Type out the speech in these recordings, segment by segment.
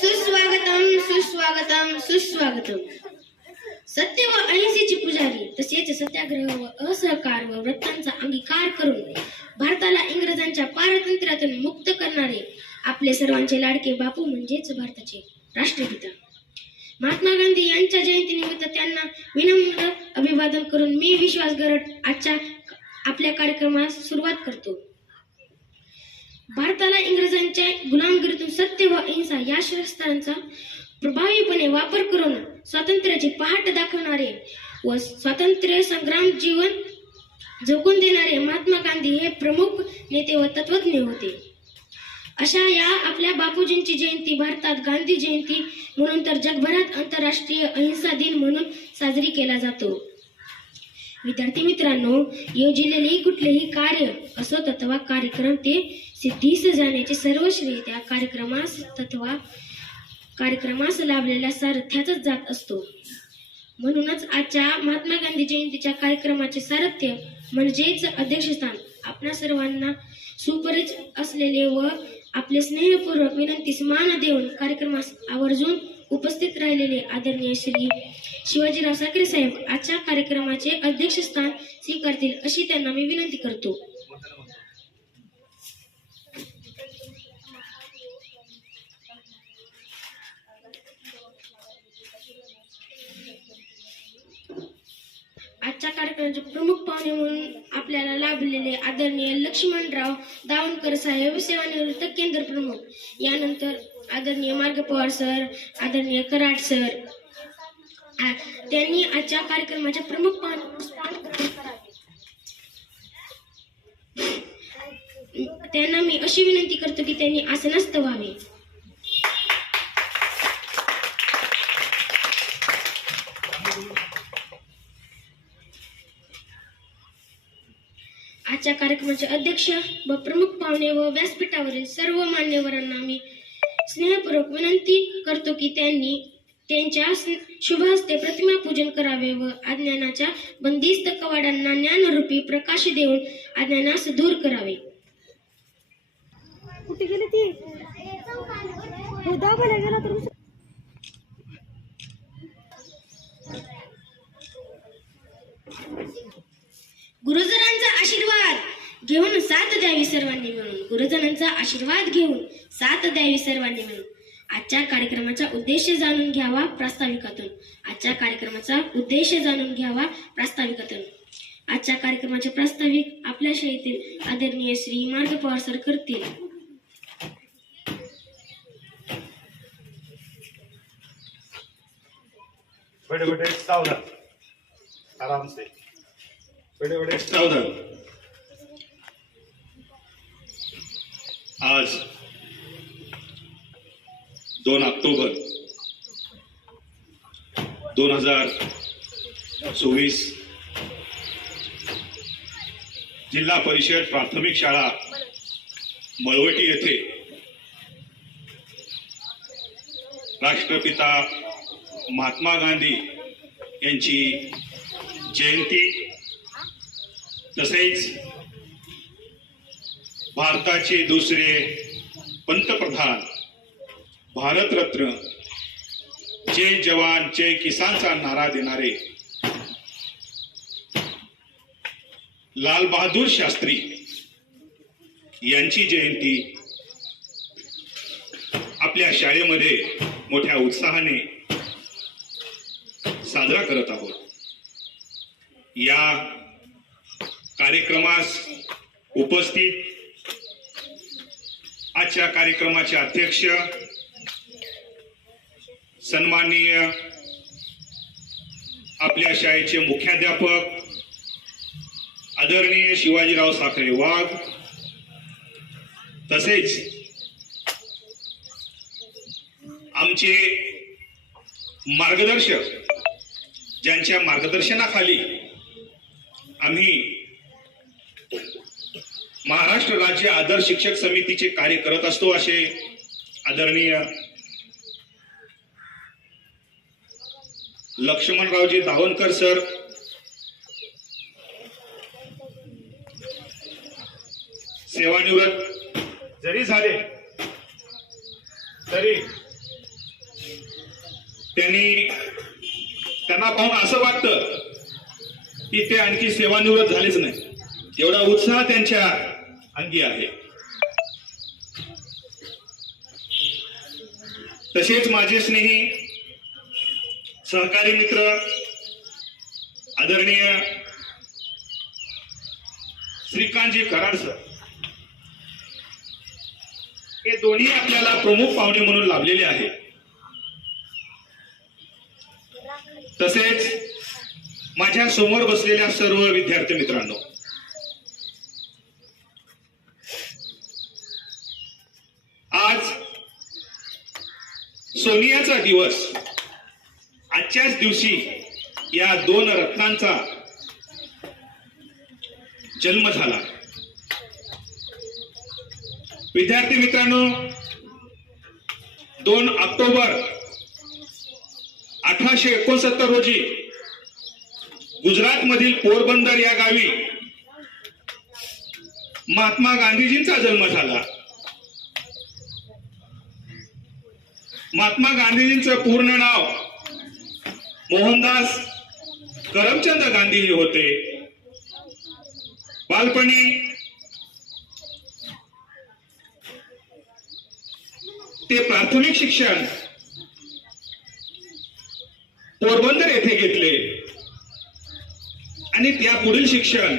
सुस्वागतम सुस्वागतम सुस्वागतम. सत्य व अहिंसेचे पुजारी तसेच सत्याग्रह व असहकार व व्रतांचा अंगीकार करून भारताला इंग्रजांच्या पारतंत्र्यातून मुक्त करणारे आपले सर्वांचे लाडके बापू म्हणजेच भारताचे राष्ट्रपिता महात्मा गांधी यांच्या जयंतीनिमित्त त्यांना विनम्र अभिवादन करून मी विश्वास गरड आजच्या आपल्या कार्यक्रमास सुरुवात करतो. भारताला इंग्रजांच्या गुलामगिरीतून सत्य व अहिंसा या शस्त्रांचा प्रभावीपणे वापर करून स्वातंत्र्याची पहाट दाखवणारे व स्वातंत्र्य संग्राम जीवन जगून देणारे महात्मा गांधी हे प्रमुख नेते व तत्वज्ञ होते. अशा या आपल्या बापूजींची जयंती भारतात गांधी जयंती म्हणून तर जगभरात आंतरराष्ट्रीय अहिंसा दिन म्हणून साजरी केला जातो. विद्यार्थी मित्रांनो, योजलेले कुठलेही कार्य असो तथवा कार्यक्रम ते सिद्धीस जाण्याचे सर्व श्रेय त्या कार्यक्रमास लाभलेल्या सारथ्यातच जात असतो. म्हणूनच आजच्या महात्मा गांधी जयंतीच्या कार्यक्रमाचे सारथ्य म्हणजेच अध्यक्षस्थान आपणा सर्वांना सुपरिचित असलेले व आपले स्नेहपूर्वक विनंतीस मान देऊन कार्यक्रमास आवर्जून उपस्थित राहिलेले आदरणीय श्री शिवाजीराव साखरे साहेब आजच्या कार्यक्रमाचे अध्यक्षस्थान स्वीकारतील अशी त्यांना मी विनंती करतो. आजच्या कार्यक्रमाचे प्रमुख पाहुणे म्हणून आपल्याला लाभलेले आदरणीय लक्ष्मणराव दावणकर साहेब सेवानिवृत्त केंद्र प्रमुख, यानंतर आदरणीय मार्ग पवार सर, आदरणीय कराड सर, त्यांनी आजच्या कार्यक्रमाच्या प्रमुख त्यांना मी अशी विनंती करतो की त्यांनी आसनस्थ व्हावे. आजच्या कार्यक्रमाचे अध्यक्ष व प्रमुख पाहुणे व व्यासपीठावरील सर्व मान्यवरांना मी स्नेहपूर्वक विनंती करतो की त्यांनी त्यांच्या शुभ हस्ते प्रतिमा पूजन करावे व अज्ञानाच्या बंदिस्त कवाडांना ज्ञानरूपी प्रकाश देऊन अज्ञानास दूर करावे. कुठे गेली ती? गेला तर गुरुजनांचा आशीर्वाद घेऊन साथ द्यावी सर्वांनी मिळून. गुरुजनांचा आशीर्वाद घेऊन साथ द्यावी सर्वांनी मिळून. आजच्या कार्यक्रमाचा उद्देश जाणून घ्यावा प्रास्ताविकातून. आजच्या कार्यक्रमाचा उद्देश जाणून घ्यावा प्रास्ताविकातून. आजच्या कार्यक्रमाचे प्रास्ताविक आपल्या शाळेतील आदरणीय श्री मार्ग पवार सर करतील. बड़े बड़े सावधान, आराम से. बड़े बड़े सावधान. आज 2 ऑक्टोबर 2024 जिल्हा परिषद प्राथमिक शाळा मळवटी येथे राष्ट्रपिता महात्मा गांधी यांची जयंती तसेच भारताचे दुसरे पंतप्रधान भारतरत्न जय जवान जय किसानचा नारा देणारे लाल बहादूर शास्त्री यांची जयंती आपल्या शाळेमध्ये मोठ्या उत्साहाने साजरा करत आहोत. या कार्यक्रमास उपस्थित आजच्या कार्यक्रमाचे अध्यक्ष सन्माननीय आपल्या शाळेचे मुख्याध्यापक आदरणीय शिवाजीराव साखरे वाघ, तसेच आमचे मार्गदर्शक ज्यांच्या मार्गदर्शनाखाली आम्ही महाराष्ट्र राज्य आदर्श शिक्षक समितीचे कार्य करत असतो, असे आदरणीय लक्ष्मणरावजी दावणकर सर, सेवानिवृत्त जरी झाले तरी त्यांना पाहून असं वाटतं की ते आणखी सेवानिवृत्त झालेच नाही, एवढा उत्साह त्यांच्या अंगी आहे. तसेच माझे स्नेही सहकारी मित्र आदरणीय श्रीकांतजी कराड सर, हे दोन्ही आपल्याला प्रमुख पाहुणे म्हणून लाभलेले आहेत. तसेच माझ्या समोर बसलेल्या सर्व विद्यार्थी मित्रांनो, आज सोनियाचा दिवस. आजच्याच दिवशी या दोन रत्नांचा जन्म झाला. विद्यार्थी मित्रांनो, 2 ऑक्टोबर 1869 रोजी गुजरात मधील पोरबंदर या गावी महात्मा गांधीजींचा जन्म झाला. महात्मा गांधीजींचं पूर्ण नाव मोहनदास करमचंद गांधी हे होते. बालपणी ते प्राथमिक शिक्षण पोरबंदर येथे घेतले आणि त्या पुढील शिक्षण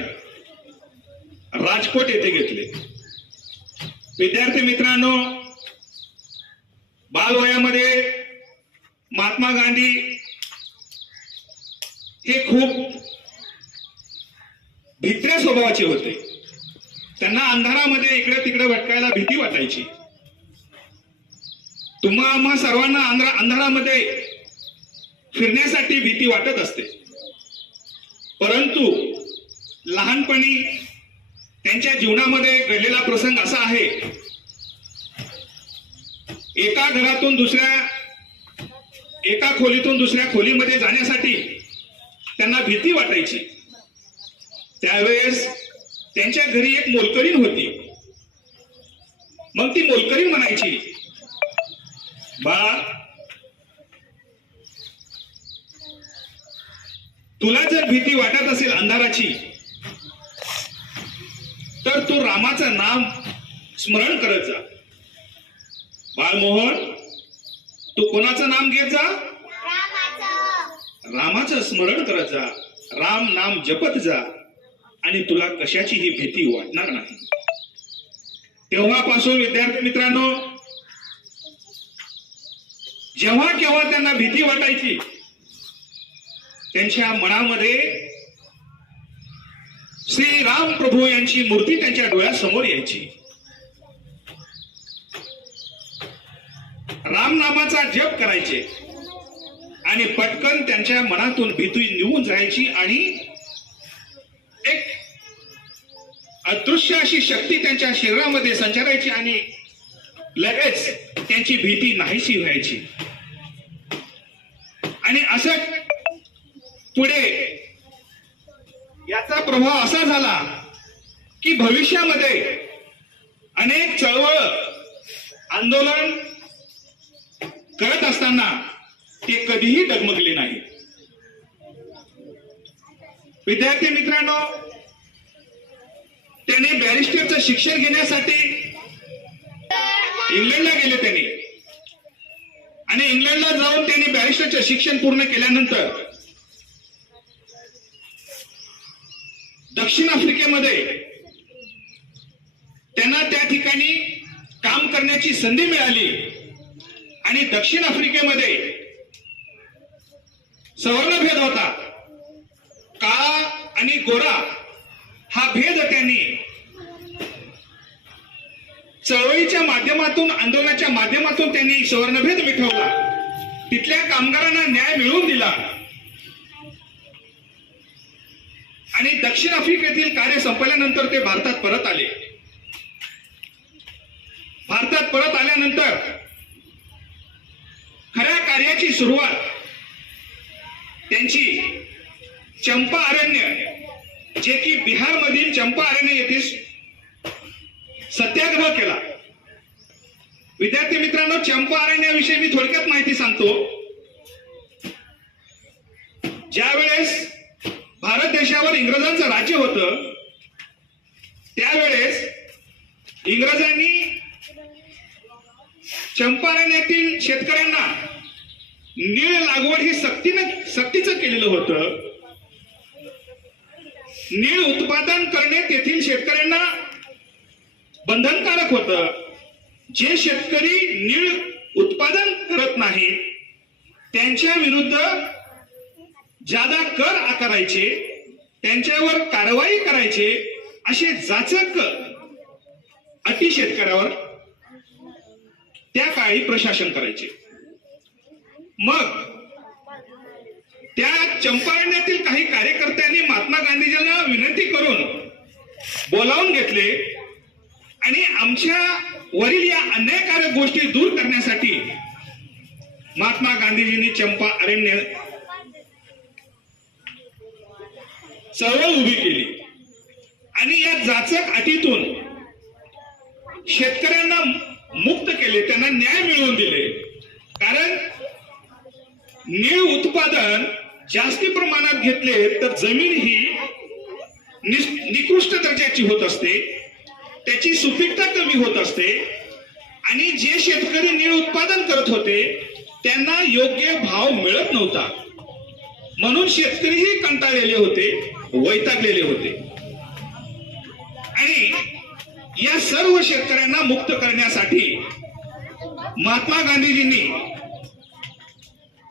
राजकोट येथे घेतले. विद्यार्थी मित्रांनो, बालवयामध्ये महात्मा गांधी हे खूप भित्र्या स्वभावाचे होते. त्यांना अंधारामध्ये इकडे तिकडे भटकायला भीती वाटायची. आम्हा सर्वांना अंधारामध्ये फिरण्यासाठी भीती वाटत असते, परंतु लहानपणी त्यांच्या जीवनामध्ये घडलेला प्रसंग असा आहे, एका खोलीतून दुसऱ्या खोलीमध्ये जाण्यासाठी त्यांना भीती वाटायची. त्यावेळेस त्यांच्या घरी एक मोलकरीण होती. मग ती मोलकरीण म्हणायची, बाळा, तुला जर भीती वाटत असेल अंधाराची, तर तू रामाचं नाम स्मरण करत जा. बाळमोहन, तू कोणाचं नाम घेत जा? रामाचं स्मरण करत जा, राम नाम जपत जा आणि तुला कशाचीही भीती वाटणार नाही. तेव्हापासून विद्यार्थी मित्रांनो, जेव्हा केव्हा त्यांना भीती वाटायची, त्यांच्या मनामध्ये श्रीराम प्रभू यांची मूर्ती त्यांच्या डोळ्यासमोर यायची. राम नामाचा जप करायचे आणि पटकन त्यांच्या मनातून भीती निघून जायची आणि एक अदृश्य अशी शक्ती त्यांच्या शरीरामध्ये संचारायची आणि लगेच त्यांची भीती नाहीशी व्हायची. आणि असं पुढे याचा प्रभाव असा झाला की भविष्यामध्ये अनेक चळवळ आंदोलन करत असताना ते कधीही डगमगले नाही. विद्यार्थी मित्रांनो, त्यांनी बॅरिस्टरचं शिक्षण घेण्यासाठी इंग्लंडला गेले त्यांनी, आणि इंग्लंडला जाऊन त्यांनी बॅरिस्टरचं शिक्षण पूर्ण केल्यानंतर दक्षिण आफ्रिकेमध्ये त्यांना त्या ठिकाणी काम करण्याची संधी मिळाली आणि दक्षिण आफ्रिकेमध्ये सवर्णभेद होता. काळा आणि गोरा हा भेद त्यांनी चळवळीच्या माध्यमातून, आंदोलनाच्या माध्यमातून त्यांनी सवर्णभेद मिटवला. तिथल्या कामगारांना न्याय मिळवून दिला आणि दक्षिण आफ्रिकेतील कार्य संपल्यानंतर ते भारतात परत आले. भारतात परत आल्यानंतर खऱ्या कार्याची सुरुवात त्यांची चंपा अरण्य, जे की बिहारमधील चंपा अरण्य येथे सत्याग्रह केला. विद्यार्थी मित्रांनो, चंपारण्याविषयी मी थोडक्यात माहिती सांगतो. ज्यावेळेस भारत देशावर इंग्रजांचं राज्य होतं, त्यावेळेस इंग्रजांनी चंपारण्यातील शेतकऱ्यांना नीळ लागवड ही सक्तीचं केलेलं होतं. नीळ उत्पादन करणे तेथील शेतकऱ्यांना बंधनकारक होतं. जे शेतकरी नीळ उत्पादन करत नाहीत त्यांच्या विरुद्ध जादा कर आकारायचे, त्यांच्यावर कारवाई करायचे, असे जाचक अटी शेतकऱ्यावर त्या काळी प्रशासन करायचे. मग त्या चंपारण्यातील काही कार्यकर्त्यांनी महात्मा गांधीजींना विनंती करून बोलावून घेतले आणि आमच्या वरील या अन्यायकारक गोष्टी दूर करण्यासाठी महात्मा गांधीजींनी चंपा अरण्य चळवळ उभी केली आणि या जाचक अटीतून शेतकऱ्यांना मुक्त केले, त्यांना न्याय मिळवून दिले. कारण नीळ उत्पादन जास्ती प्रमाणात घेतले तर जमीन ही निकृष्ट दर्जाची होत असते, त्याची सुपीकता कमी होत असते आणि जे शेतकरी नीळ उत्पादन करत होते त्यांना योग्य भाव मिळत नव्हता. म्हणून शेतकरीही कंटाळलेले होते, वैतागलेले होते. आणि या सर्व शेतकऱ्यांना मुक्त करण्यासाठी महात्मा गांधीजींनी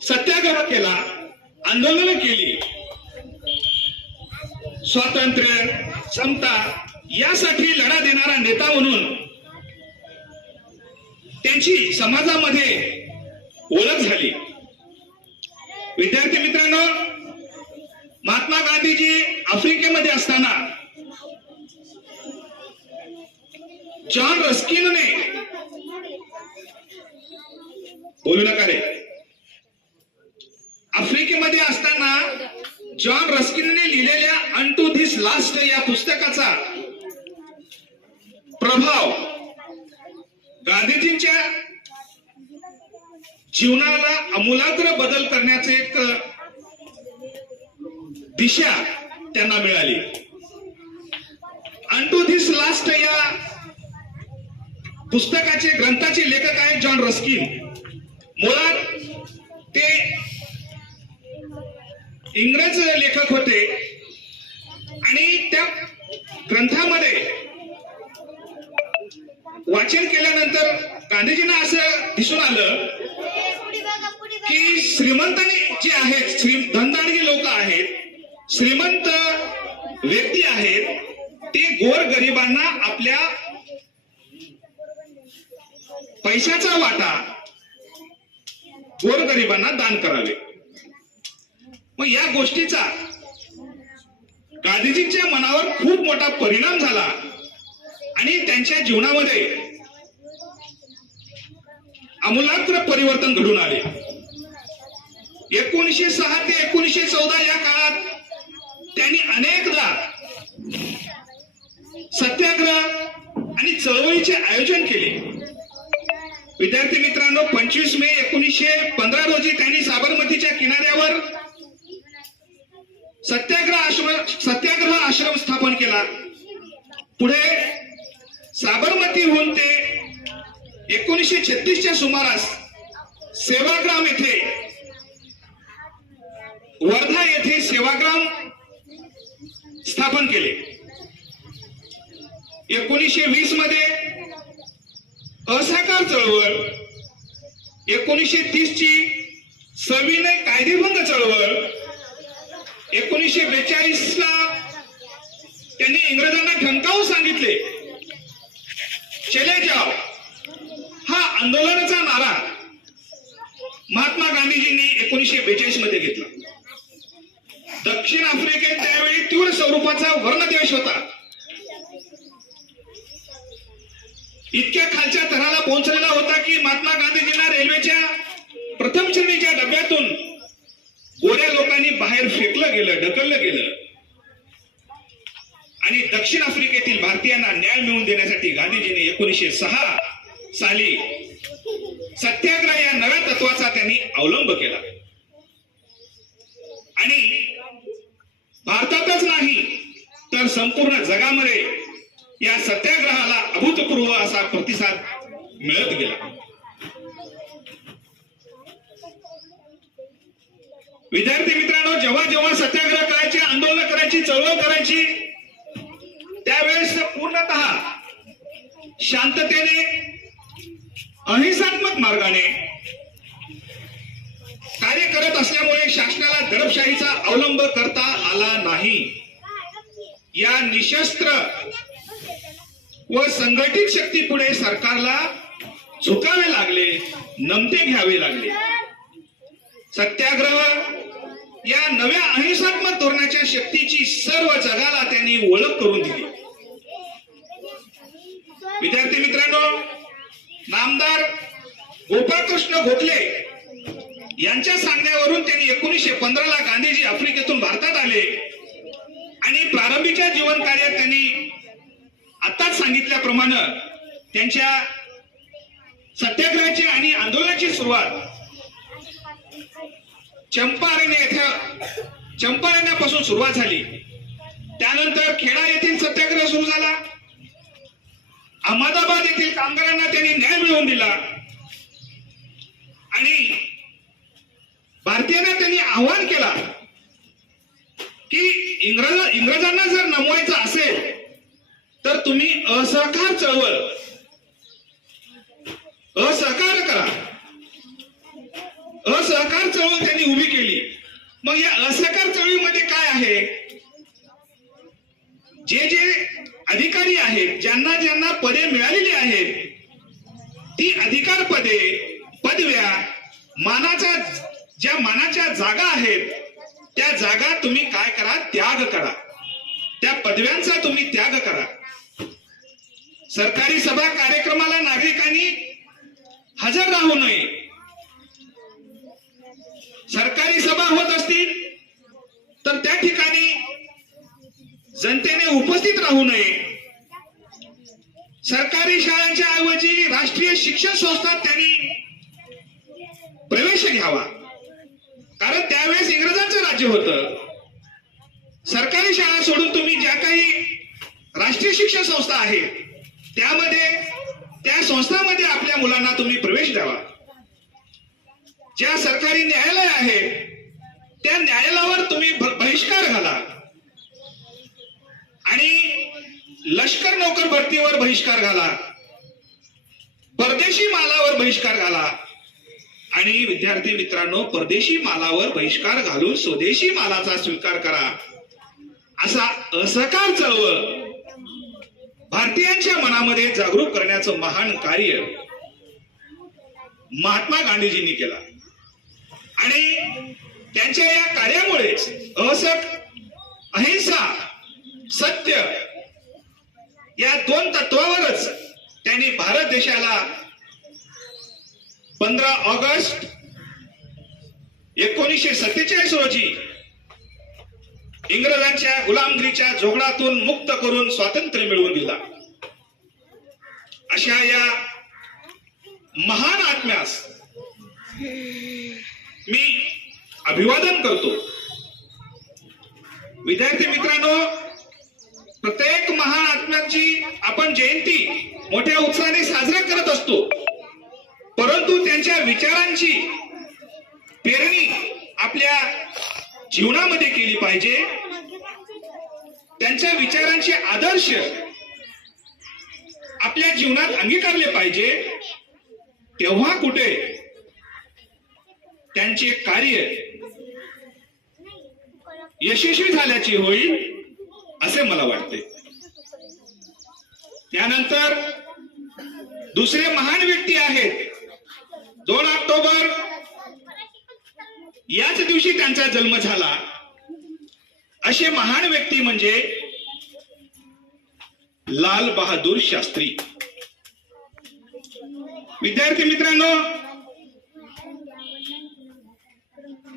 सत्याग्रह केला, आंदोलन केली. स्वातंत्र्य, समता यासाठी लढा देणारा नेता म्हणून त्यांची समाजामध्ये ओळख झाली. विद्यार्थी मित्रांनो, महात्मा गांधीजी आफ्रिकेमध्ये असताना जॉन रस्किनने, बोलू नका रे, आफ्रिकेमध्ये असताना जॉन रस्किनने लिहिलेल्या अनटू धिस लास्ट या पुस्तकाचा प्रभाव गांधीजींच्या जीवनाला आमूलाग्र बदल करण्याचे एक दिशा त्यांना मिळाली. अनटू धिस लास्ट या पुस्तकाचे ग्रंथाचे लेखक आहेत जॉन रस्किन. मुळात ते इंग्रज लेखक होते आणि त्या ग्रंथामध्ये वाचन केल्यानंतर गांधीजींना असं दिसून आलं की श्रीमंतांनी जे आहेत, धनदांडगी लोक आहेत, श्रीमंत व्यक्ती आहेत, ते गोरगरिबांना आपल्या पैशाचा वाटा गोरगरिबांना दान करावे. मग या गोष्टीचा गांधीजींच्या मनावर खूप मोठा परिणाम झाला आणि त्यांच्या जीवनामध्ये आमूलाग्र परिवर्तन घडून आले. 1906 ते 1914 या काळात त्यांनी अनेकदा सत्याग्रह आणि चळवळीचे आयोजन केले. विद्यार्थी मित्रांनो, 25 मे 1915 रोजी त्यांनी साबरमतीच्या किनाऱ्यावर सत्याग्रह आश्रम स्थापन केला. पुढे साबरमतीहून ते 1936च्या सुमारास सेवाग्राम येथे, वर्धा येथे सेवाग्राम स्थापन केले. 1920 मध्ये असहकार चळवळ, 1930 ची सविनय कायदेभंग चळवळ, 1942 त्यांनी इंग्रजांना ठणकावून सांगितले चले जाओ. हा आंदोलनाचा नारा महात्मा गांधीजींनी 1942 मध्ये घेतला. दक्षिण आफ्रिकेत त्यावेळी तीव्र स्वरूपाचा वर्णद्वेष होता. इतक्या खालच्या थराला पोहोचलेला होता की महात्मा गांधीजींना रेल्वेच्या प्रथम श्रेणीच्या डब्यातून गोऱ्या लोकांनी बाहेर फेकलं गेलं, ढकललं गेलं. आणि दक्षिण आफ्रिकेतील भारतीयांना न्याय मिळवून देण्यासाठी गांधीजींनी 1906 साली सत्याग्रह या नव्या तत्वाचा त्यांनी अवलंब केला आणि भारतातच नाही तर संपूर्ण जगामध्ये या सत्याग्रहाला अभूतपूर्व असा प्रतिसाद मिळत गेला. विद्यार्थी मित्रांनो, जेव्हा जेव्हा सत्याग्रह करायचे, आंदोलन करायची, चळवळ करायची, त्यावेळेस पूर्णतः शांततेने अहिंसात्मक मार्गाने कार्य करत असल्यामुळे शासनाला दडपशाहीचा अवलंब करता आला नाही. या निशस्त्र व संघटित शक्तीपुढे सरकारला झुकावे लागले, नमते घ्यावे लागले. सत्याग्रह या नव्या अहिंसात्मक धोरणाच्या शक्तीची सर्व जगाला त्यांनी ओळख करून दिली. विद्यार्थी मित्रांनो, नामदार गोपाळकृष्ण गोखले यांच्या सांगण्यावरून त्यांनी 1915 ला गांधीजी आफ्रिकेतून भारतात आले आणि प्रारंभीच्या जीवन कार्यात त्यांनी आताच सांगितल्याप्रमाणे त्यांच्या सत्याग्रहाची आणि आंदोलनाची सुरुवात चंपारण्यापासून सुरुवात झाली. त्यानंतर खेडा येथील सत्याग्रह सुरू झाला. अहमदाबाद येथील कामगारांना त्यांनी न्याय मिळवून दिला आणि भारतीयांना त्यांनी आवाहन केला की इंग्रजांना जर नमवायचं असेल तर तुम्ही असहकार करा. असहकार चळवळ त्यांनी उभी केली. मग या असहकार चळवळीमध्ये काय आहे? जे अधिकारी आहेत, ज्यांना पदे मिळालेली आहेत, ती अधिकार पदव्या ज्या मानाच्या जागा आहेत, त्या जागा तुम्ही काय करा? त्याग करा. त्या पदव्यांचा तुम्ही त्याग करा. सरकारी सभा कार्यक्रमाला नागरिकांनी हजर राहू नये. सरकारी सभा होत असतील तर त्या ठिकाणी जनतेने उपस्थित राहू नये. सरकारी शाळांच्या ऐवजी राष्ट्रीय शिक्षण संस्थात त्यांनी प्रवेश घ्यावा, कारण त्यावेळेस इंग्रजांचं राज्य होतं. सरकारी शाळा सोडून तुम्ही ज्या काही राष्ट्रीय शिक्षण संस्था आहेत त्या संस्थांमध्ये आपल्या मुलांना तुम्ही प्रवेश द्यावा. ज्या सरकारी न्यायालय आहे त्या न्यायालयावर तुम्ही बहिष्कार घाला आणि लष्कर नोकर भरतीवर बहिष्कार घाला, परदेशी मालावर बहिष्कार घाला. आणि विद्यार्थी मित्रांनो, परदेशी मालावर बहिष्कार घालून स्वदेशी मालाचा स्वीकार करा. असा असहकार चळवळ भारतीयांच्या मनामध्ये जागरूक करण्याचं महान कार्य महात्मा गांधीजींनी केला आणि त्यांच्या या कार्यामुळेच अहिंसा, सत्य या दोन तत्वावरच त्यांनी भारत देशाला 15 ऑगस्ट 1947 रोजी इंग्रजांच्या गुलामगिरीच्या जोगडातून मुक्त करून स्वातंत्र्य मिळवून दिला. अशा या महान आत्म्यास मी अभिवादन करतो. विद्यार्थी मित्रांनो, प्रत्येक महान आत्म्यांची आपण जयंती मोठ्या उत्साहाने साजरा करत असतो, परंतु त्यांच्या विचारांची पेरणी आपल्या जीवनामध्ये केली पाहिजे. त्यांच्या विचारांचे आदर्श आपल्या जीवनात अंगीकारले पाहिजे. तेव्हा कुठे त्यांचे कार्य यशस्वी झाल्याचे होईल असे मला वाटते. त्यानंतर दुसरे महान व्यक्ती आहेत. 2 ऑक्टोबर याच दिवशी त्यांचा जन्म झाला. असे महान व्यक्ती म्हणजे लाल बहादूर शास्त्री. विद्यार्थी मित्रांनो,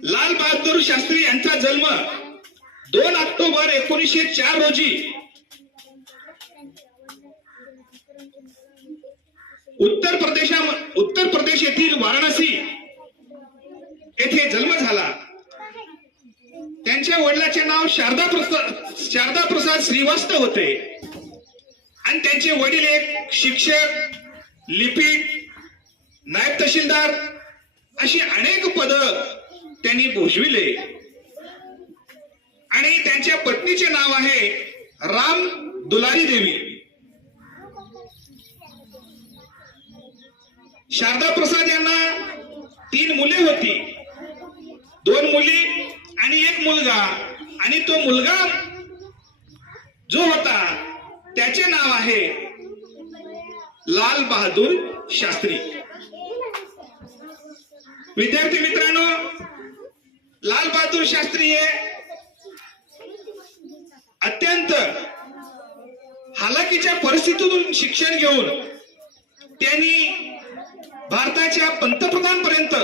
लाल बहादूर शास्त्री यांचा जन्म 2 ऑक्टोबर 1904 रोजी उत्तर प्रदेश येथील वाराणसी येथे जन्म झाला. त्यांच्या वडिलांचे नाव शारदा प्रसाद श्रीवास्तव होते आणि त्यांचे वडील एक शिक्षक, लिपिक, नायब तहसीलदार अशी अनेक पद त्यांनी भोगविले. आणि त्यांच्या पत्नीचे नाव आहे राम दुलारी देवी. शारदा प्रसाद यांना 3 मुले होती, 2 मुली आणि 1 मुलगा. आणि तो मुलगा जो होता त्याचे नाव आहे लाल बहादूर शास्त्री. विद्यार्थी मित्रांनो, लाल बहादूर शास्त्री हे अत्यंत हालाकीच्या परिस्थितीतून शिक्षण घेऊन त्यांनी भारताच्या पंतप्रधान पर्यंत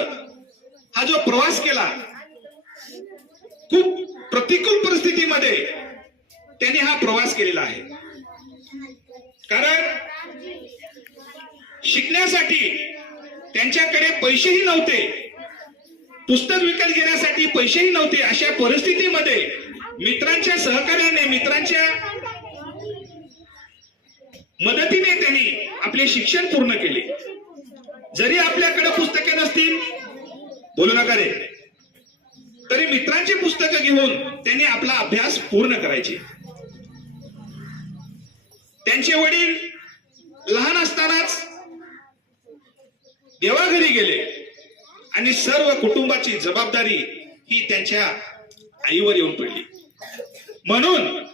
हा जो प्रवास केला, खूप प्रतिकूल परिस्थितीमध्ये त्यांनी हा प्रवास केलेला आहे. कारण शिकण्यासाठी त्यांच्याकडे पैसेही नव्हते, पुस्तक विकत घेण्यासाठी पैसेही नव्हते. अशा परिस्थितीमध्ये मित्रांच्या सहकार्याने, मित्रांच्या मदतीने त्यांनी आपले शिक्षण पूर्ण केले. जरी आपल्याकडे पुस्तके नसतील, बोलू नका रे, तरी मित्रांची पुस्तकं घेऊन त्यांनी आपला अभ्यास पूर्ण करायचे. त्यांचे वडील लहान असतानाच देवाघरी गेले आणि सर्व कुटुंबाची जबाबदारी ही त्यांच्या आईवर येऊन पडली. म्हणून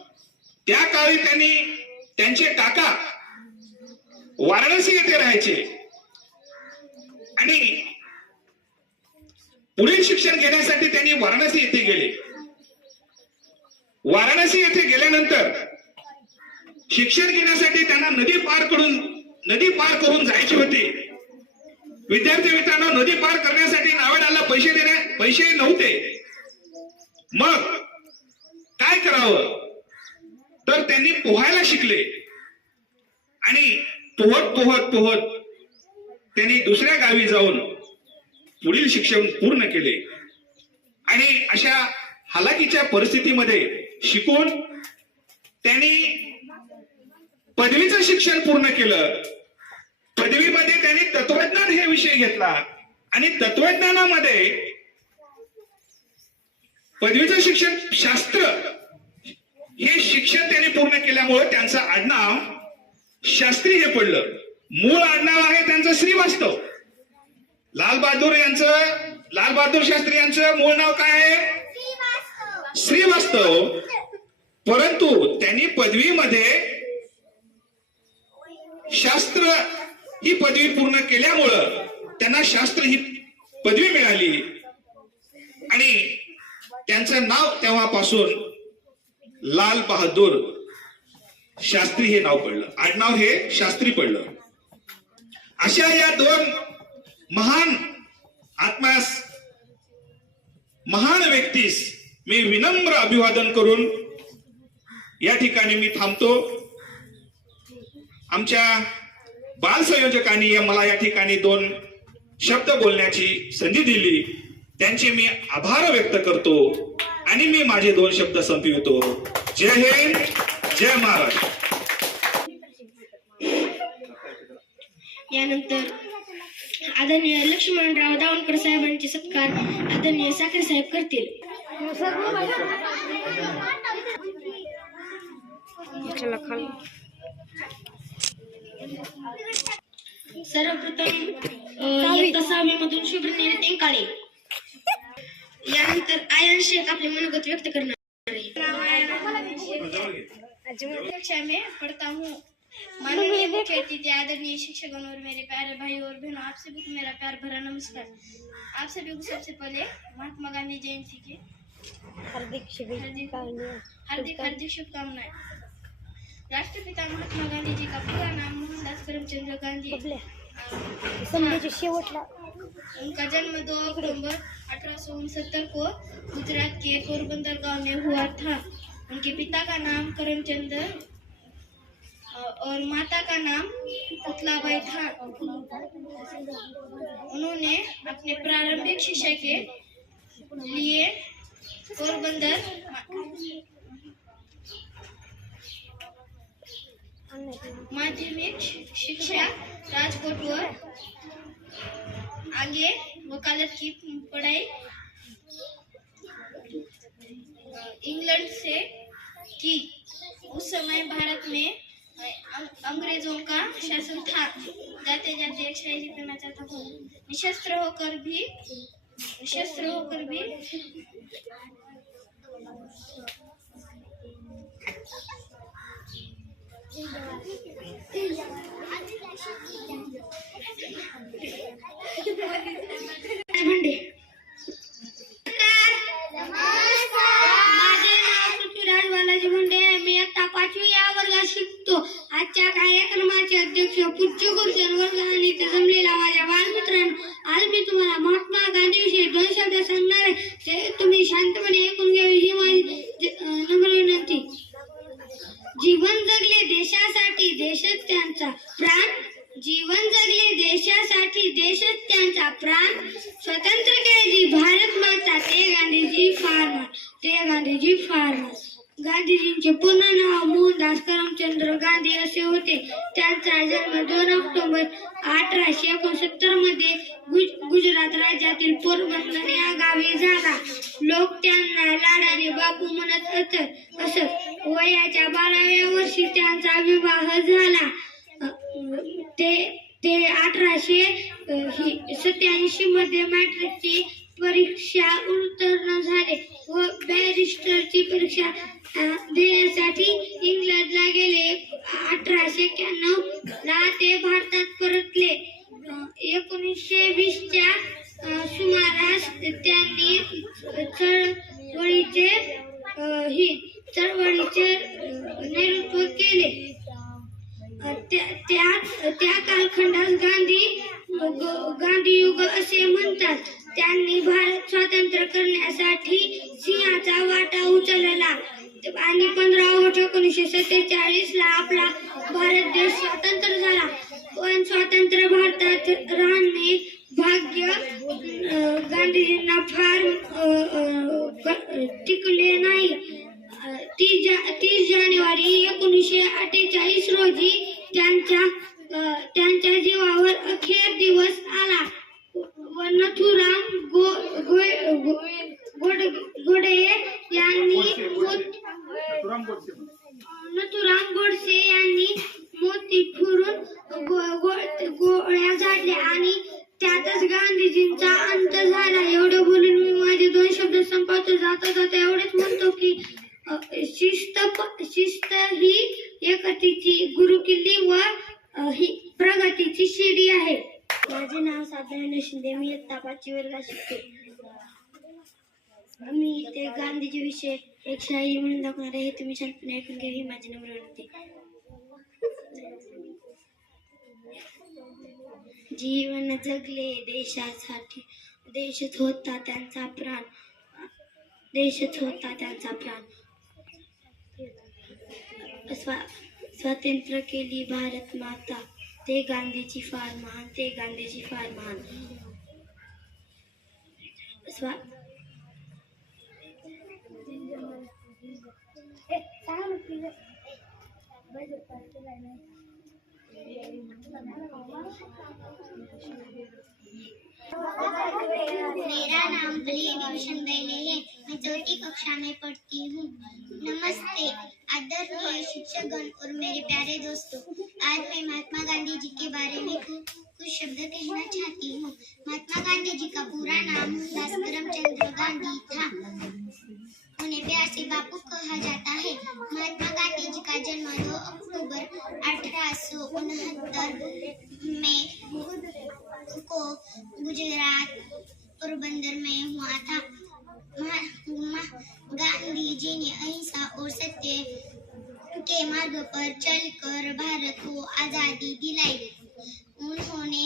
त्या काळी त्यांनी, त्यांचे काका वाराणसी येथे राहायचे आणि पुढील शिक्षण घेण्यासाठी त्यांनी वाराणसी येथे गेले. वाराणसी येथे गेल्यानंतर शिक्षण घेण्यासाठी त्यांना नदी पार करून जायची होती. विद्यार्थी मित्रांनो, नदी पार करण्यासाठी नावेडाला पैसे नव्हते. मग काय करावं, तर त्यांनी पोहायला शिकले आणि पोहत त्यांनी दुसऱ्या गावी जाऊन पुढील शिक्षण पूर्ण केले. आणि अशा हालाकीच्या परिस्थितीमध्ये शिकून त्यांनी पदवीचं शिक्षण पूर्ण केलं. पदवीमध्ये त्यांनी तत्वज्ञान हे विषय घेतला आणि तत्वज्ञानामध्ये पदवीचं शिक्षण शास्त्र हे शिक्षण त्यांनी पूर्ण केल्यामुळे त्यांचं आडनाव शास्त्री हे पडलं. मूळ आडनाव आहे त्यांचं श्रीवास्तव. लाल बहादूर शास्त्री यांचं मूळ नाव काय आहे? श्रीवास्तव. परंतु त्यांनी पदवीमध्ये शास्त्र ही पदवी पूर्ण केल्यामुळं त्यांना शास्त्र ही पदवी मिळाली आणि त्यांचं नाव तेव्हापासून लाल बहादूर शास्त्री हे नाव पडलं, आडनाव हे शास्त्री पडलं. अशा या 2 महान आत्म्यास, महान व्यक्तीस मी विनम्र अभिवादन करून या ठिकाणी मी थांबतो. आमच्या बाल संयोजकांनी मला या ठिकाणी 2 शब्द बोलण्याची संधी दिली, त्यांचे मी आभार व्यक्त करतो आणि मी माझे 2 शब्द संपवितो. जय हिंद, जय महाराष्ट्र. यानंतर आदरणीय लक्ष्मणराव दावणकर साहेबांचे सत्कार आदरणीय साखरे साहेब करतील. सर्वप्रथम इयत्ता 6वी मधून शुभ्रनील टेंकाळे. यानंतर आयन शेख आपले मनोगत व्यक्त करणार कक्षा में पढ़ता हूँ. माननीय मुख्य अतिथि, आदरणीय शिक्षकगण और मेरे प्यारे भाई और बहनों, आप सभी को मेरा प्यार भरा नमस्कार. आप सभी को सबसे पहले महात्मा गांधी जयंती की हार्दिक शुभकामनाएं. राष्ट्रपिता महात्मा गांधी जी का पूरा नाम मोहनदास करमचंद गांधी. उनका जन्म 2 अक्टूबर 1869 को गुजरात के पोरबंदर गांव में हुआ था. उनके पिता का नाम करमचंद और माता का नाम पुतलाबाई था। उन्होंने अपने प्रारंभिक शिक्षा के लिए पोरबंदर माध्यमिक शिक्षा राजकोट व आगे वकालत की पढ़ाई इंग्लैंड से की। उस समय भारत में अंग्रेजों का शासन था। जाते जाते एक शायरी करना चाहता हूँ। निशस्त्र होकर भी भांडे बालाजी मुंडे, मी आता 5वी या वर्गात शिकतो। आजच्या कार्यक्रमाचे अध्यक्ष पूज्य गुरुजन वर्ग आणि इथे जमलेला माझ्या बालमित्रांनो, आज मी तुम्हाला महात्मा गांधी विषयी 2 शब्द सांगणार आहे। ते तुम्ही शांतपणे ऐकून घ्यावी ही माझी नम्र विनंती। जीवन जगले देशासाठी, देशच त्यांचा प्राण। जीवन जगले देशासाठी, देशच त्यांचा प्राण। स्वतंत्र केली भारत माता, ते गांधीजी फार मान। गांधीजींचे पूर्ण नाव मोहनदास करमचंद गांधी असे होते। त्यांचा जन्म 2 ऑक्टोबर 1869 मध्ये गुजरात राज्यातील पोरबंदर या गावी झाला। लोक त्यांना लाडाने बापू म्हणत असत। वयाच्या 12व्या वर्षी त्यांचा विवाह झाला। ते 1887 मध्ये मॅट्रिकची परीक्षा उत्तीर्ण झाले व बॅरिस्टरची परीक्षा देण्यासाठी इंग्लंडला गेले। 1891 ला ते भारतात परतले। 1920 च्या सुमारास त्यांनी चळवळीचे नेतृत्व केले। त्या कालखंडास गांधी युग असे म्हणतात। त्यांनी भारत स्वतंत्र करण्यासाठी सिंहाचा वाटा उचलला आणि 15 ऑगस्ट 1947 ला आपला भारत देश स्वतंत्र झाला। पण स्वतंत्र भारतात राहणे भाग्य गांधीजींना फार टिकले नाही। 30 जानेवारी 1948 रोजी त्यांच्या जीवावर अखेर दिवस आला व नथुराम गोडसे यांनी मोती फिरून गोळ्या झाडल्या आणि त्यातच गांधीजींचा अंत झाला। एवढं बोलून मी माझे 2 शब्द संपवतो। जाता एवढेच म्हणतो की शिस्त ही एकतेची गुरुकिल्ली व ही प्रगतीची शिडी आहे। माझे नाव साधना शिंदे, मी इयत्ता 5वी वर्गात शिकते। मी इथे गांधीजी विषयी एक शायरी म्हणून दाखवणार आहे। तुम्ही शांतपणे ऐकून घ्या ही माझी नम्र विनंती। जीवन जगले देशासाठी, देशच होता त्यांचा प्राण। स्वातंत्र्य केली भारत माता, ते गांधीजी फार महान। मेरा नाम अली विभूषण बैले है। मैं 4ठी कक्षा में पढ़ती हूँ। नमस्ते आदरणीय शिक्षकगण और मेरे प्यारे दोस्तों, आज मैं महात्मा गांधी जी के बारे में कुछ शब्द कहना चाहती हूँ। महात्मा गांधी जी का पूरा नाम मोहनदास करमचंद गांधी था। उन्हें प्यार से बापू कहा जाता है। महात्मा गांधी जी का जन्म 2 अक्टूबर 1869 में को गुजरात पोरबंदर में हुआ था। गांधी जी ने अहिंसा और सत्य के मार्ग पर चलकर भारत को आजादी दिलाई। उन्होंने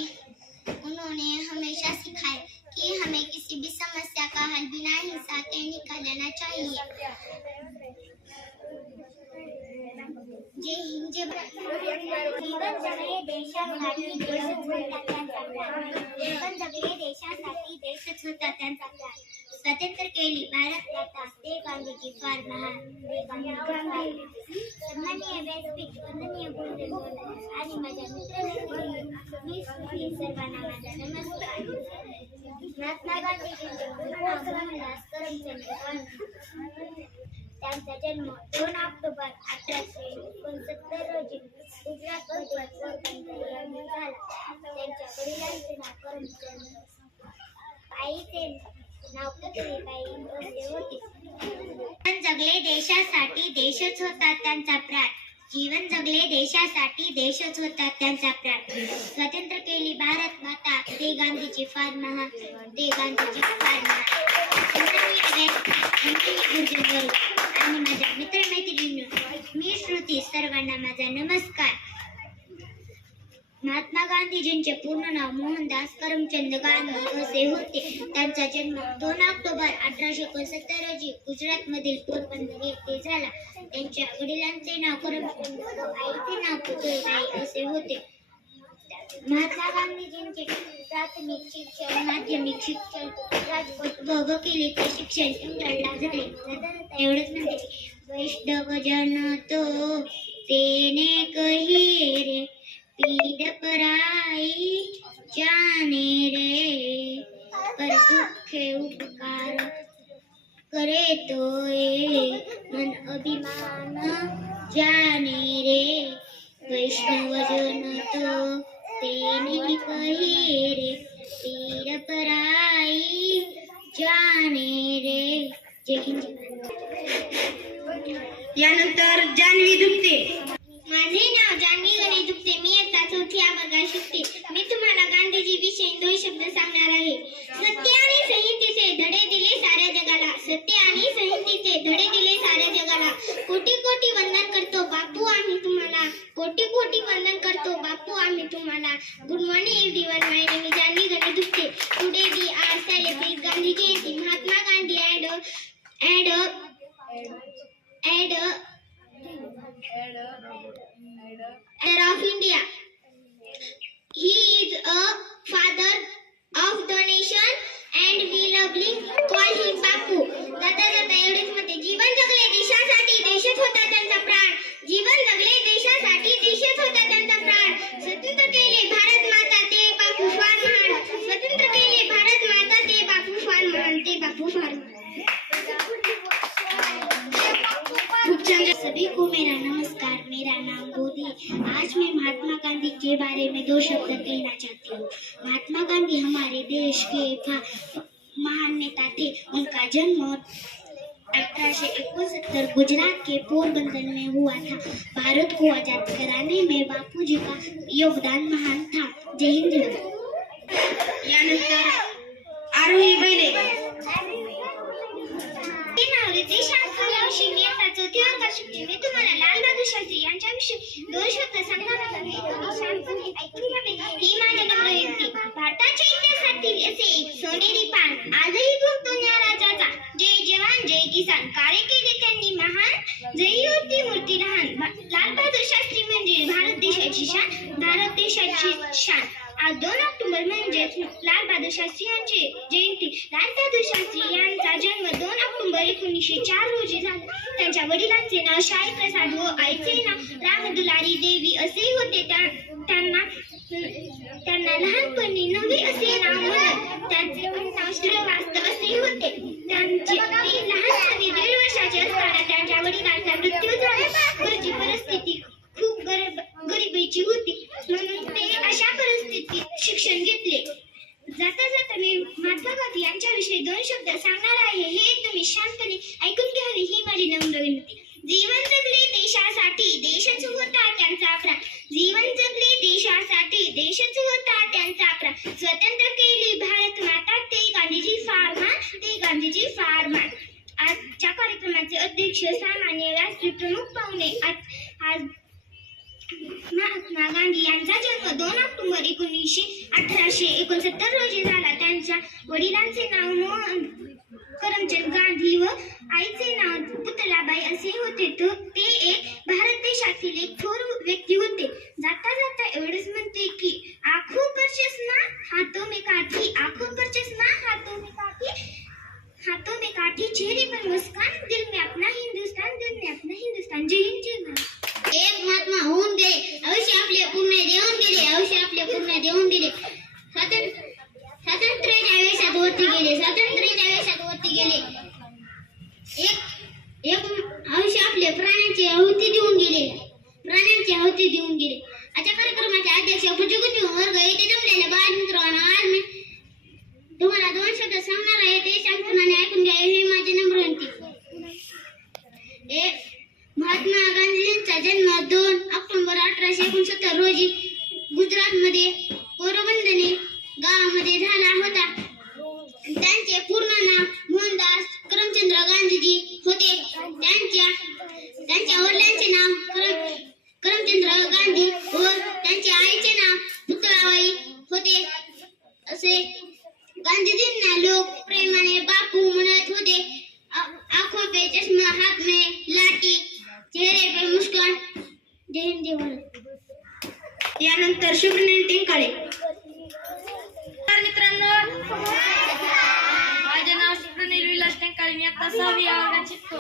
हमेशा सिखाया कि हमें किसी भी समस्या का हल बिना हिंसा के निकालना चाहिए। जय हिंद जय भारत. जीवन जगले देशासाठी देशच होता त्यांचा प्राण. जीवन जगले देशासाठी देशच होता त्यांचा प्राण. स्वतंत्र केली भारत माता ते गांधीजी फार महान. सन्माननीय व्यासपीठ, वंदनीय गुरुदेव आणि माझ्या मित्रमैत्रिणी सर्वांना माझा नमस्कार. महात्मा गांधीजींचे पूर्ण नाव मोहनदास करमचंद गांधी. त्यांचा जन्म 2 ऑक्टोबर 1869 रोजी गुजरातमध्ये पोरबंदर यांनी झाला. त्यांच्या वडिलांचे नाव करमचंद, आईचे नाव पुतळीबाई असे होते. जीवन जगले देशासाठी देशच होता त्यांचा प्राण. जीवन जगले देशासाठी देशच होता त्यांचा प्राण. स्वतंत्र केली भारत माता ते गांधीजी फार महान. ते गांधीजी फार महान. आणि माझ्या मित्रमैत्रिणींनो, मी श्रुती, सर्वांना माझा नमस्कार. महात्मा गांधीजींचे पूर्ण नाव मोहनदास करमचंद गांधी असे होते. त्यांचा जन्म 2 ऑक्टोबर 1869 रोजी गुजरातमधील पोरबंदर येथे झाला. त्यांच्या वडिलांचे नाव करमचंद, आईचे नाव पुतळीबाई असे होते. महात्मा गांधीजींचे प्राथमिक शिक्षण, माध्यमिक शिक्षण राजकोट व वकिलीचे शिक्षण इंग्लंडला झाले. एवढंच नव्हे, वैष्णव जन तो तेने कही रे, पीड पराई जाने रे, पर दुखे उपकार करे तो ये, मन अभिमान जाने रे. वैष्णव जन तो तेने कही रे, पीड पराई जाने रे. जय हिंद. यानंतर जान्हवी दुपते. माझे नाव जान्हवी गणेश दुपते. मी इयत्ता 4थी वर्गात शिकते. मी तुम्हाला गांधीजी विषयी 2 शब्द सांगणार आहे. सत्य आणि संहितेचे धडे दिले साऱ्या जगाला. सत्य आणि संहितेचे धडे दिले साऱ्या जगाला. कोटी कोटी वंदन करतो बापू आम्ही तुम्हाला. कोटी कोटी वंदन करतो बापू आम्ही तुम्हाला. Good morning everyone. My name is Janhavi Ganesh Dupte. Today we are celebrating Gandhi Jayanti. Mahatma Gandhi of India. He is a father of the nation and we lovingly call him Bapu. जाता एवढेच म्हणते. जीवन जगले देशासाठी देशच होता त्यांचा प्राण. जीवन जगले देशासाठी देशच होता त्यांचा प्राण. स्वतंत्र केले भारत माता ते बापू फार महान. स्वतंत्र केले भारत माता ते बापू फार महान. ते बापू फार महान. सभी को मेरा नमस्कार. मेरा नाम गोदी. आज मैं महात्मा गांधी के बारे में 2 शब्द कहना चाहती हूँ. महात्मा गांधी हमारे देश के महान नेता थे. उनका जन्म 1869 गुजरात के पोरबंदर में हुआ था. भारत को आजाद कराने में बापूजी का योगदान महान था. जय हिंद. यानंतर आरोही बैले. मी तुम्हाला लाल बहादूर शास्त्री यांच्याविषयी 2 शब्द सांगणार आहे. ही माझी नम्र विनंती. भारताच्या इतिहासातील असे एक सोनेरी पान आजही घुमतो या राजाचा. जय जवान जय किसान. कार्य केले त्यांनी महान. जयी होती मूर्ती लहान. लाल बहादूर शास्त्री म्हणजे भारत देशाची शान. भारत देशाची शान. आज 2 ऑक्टोबर म्हणजेच लाल बहादूर शास्त्री यांची जयंती. लाल बहादूर शास्त्री यांचा जन्म 2 ऑक्टोबर 1904 रोजी झाला. त्यांच्या वडिलांचे नाव शाही प्रसाद व आईचे नाव रामदुलारी देवी असे होते. त्यांना लहानपणी नवी असे नाव म्हणत त्यांचे नाव श्रीवास्त असे होते. त्यांची लहानपणी 1.5 वर्षाचे असताना त्यांच्या वडिलांचा मृत्यू झाला. घरची परिस्थिती खूप गरिबीची होती, म्हणून ते अशा परिस्थितीत शिक्षण घेतले. जाता जाता मी महात्मा गांधी यांच्याविषयी 2 शब्द सांगणार आहे. हे तुम्ही शांतपणे ऐकून घ्यावे ही माझी नम्र विनंती. जीवन जगले देशासाठी देशच होता त्यांचा प्राण. जीवन जगले देशासाठी देशच होता त्यांचा प्राण. स्वतंत्र केली भारत माता ते गांधीजी फार महान. ते गांधीजी फार महान. आजच्या कार्यक्रमाचे अध्यक्ष सामान्य व्यासपीठ प्रमुख पाहुणे. आज महात्मा गांधी यांचा जन्म 2 ऑक्टोबर 1869 रोजी झाला. त्यांच्या वडिलांचे नाव करमचंद गांधी व आईचे नाव पुतळाबाई असे होते. ते एक भारत देशातील एक आहुती देऊन गेले. आजच्या कार्यक्रमाचे अध्यक्ष पूज्यगुरू वर्ग येथे जमलेल्या बालमित्रांनो, आज मी तुम्हाला 2 शब्द सांगणार आहे. ते शांतपणे ऐकून घ्या, हे माझी नम्र विनंती. महात्मा गांधींचा जन्म 2 ऑक्टोबर 1869 रोजी गुजरातमध्ये पोरबंदर गावामध्ये झाला होता. त्यांचे पूर्ण नाव मोहनदास करमचंद गांधीजी होते. त्यांच्या वडिलांचे नाव करमचंद गांधी व त्यांच्या आईचे नाव पुतळाबाई होते. असे गांधीजींना लोक प्रेमाने बापू म्हणत होते. आंखों पे चष्मा, हाथ में लाठी, चेहरे पे मुस्कान. जय हिंद जय भारत. यानंतर शुभ्रनेनी टिंकाळे. मित्रांनो, माझे नाव शुभ्रनील विलास टेंकाळे. मी आता 6वी वर्गात शिकतो.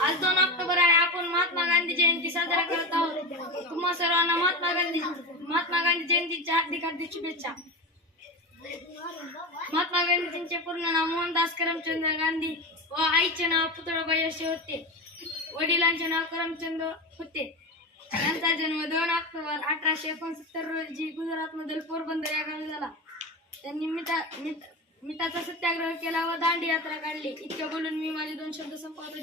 आज 2 ऑक्टोबर आहे. आपण महात्मा गांधी जयंती साजरा करत आहोत. तुम्हा सर्वांना महात्मा गांधी जयंतीच्या हार्दिक शुभेच्छा. महात्मा गांधींचे पूर्ण नाव मोहनदास करमचंद गांधी व आईचे नाव पुतळाबाई असे होते. वडिलांचे नाव करमचंद होते. त्यांचा जन्म 2 ऑक्टोबर 1869 रोजी गुजरातमधील पोरबंदर या गावी झाला. त्यांनी मिठाचा सत्याग्रह केला व दांडी यात्रा काढली. इतकं बोलून मी माझे 2 शब्द संपवतो.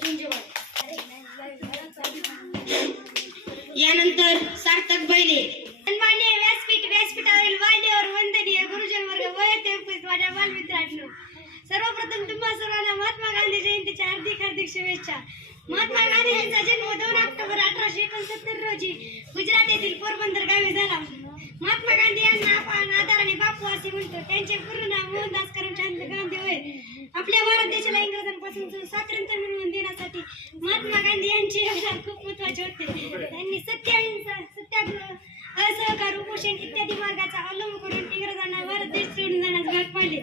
यानंतर सार्थक बैले. सन्माननीय व्यासपीठावरील मान्यवर वंदनीय गुरुजन वर्ग व येथे उपस्थित माझ्या बालमित्रांनो, सर्वप्रथम तुम्हा सर्वांना महात्मा गांधी जयंतीच्या हार्दिक शुभेच्छा. महात्मा गांधी यांचा जन्म 2 ऑक्टोबर 1869 रोजी गुजरात येथील पोरबंदर गावी झाला. महात्मा गांधी यांना आपण आदराने बापू असे म्हणतो. त्यांचे पूर्ण नाव मोहनदास करमचंद गांधी होय. आपल्या भारत देशाला इंग्रजांपासून स्वातंत्र्य मिळवून देण्यासाठी महात्मा गांधी यांचे योगदान खूप महत्त्वाचे होते. त्यांनी सत्य, अहिंसा, सत्याग्रह, असहकार, उपोषण इत्यादी मार्गाचा अवलंब करून इंग्रजांना भारत देश सोडून जाण्यास भाग पाडले.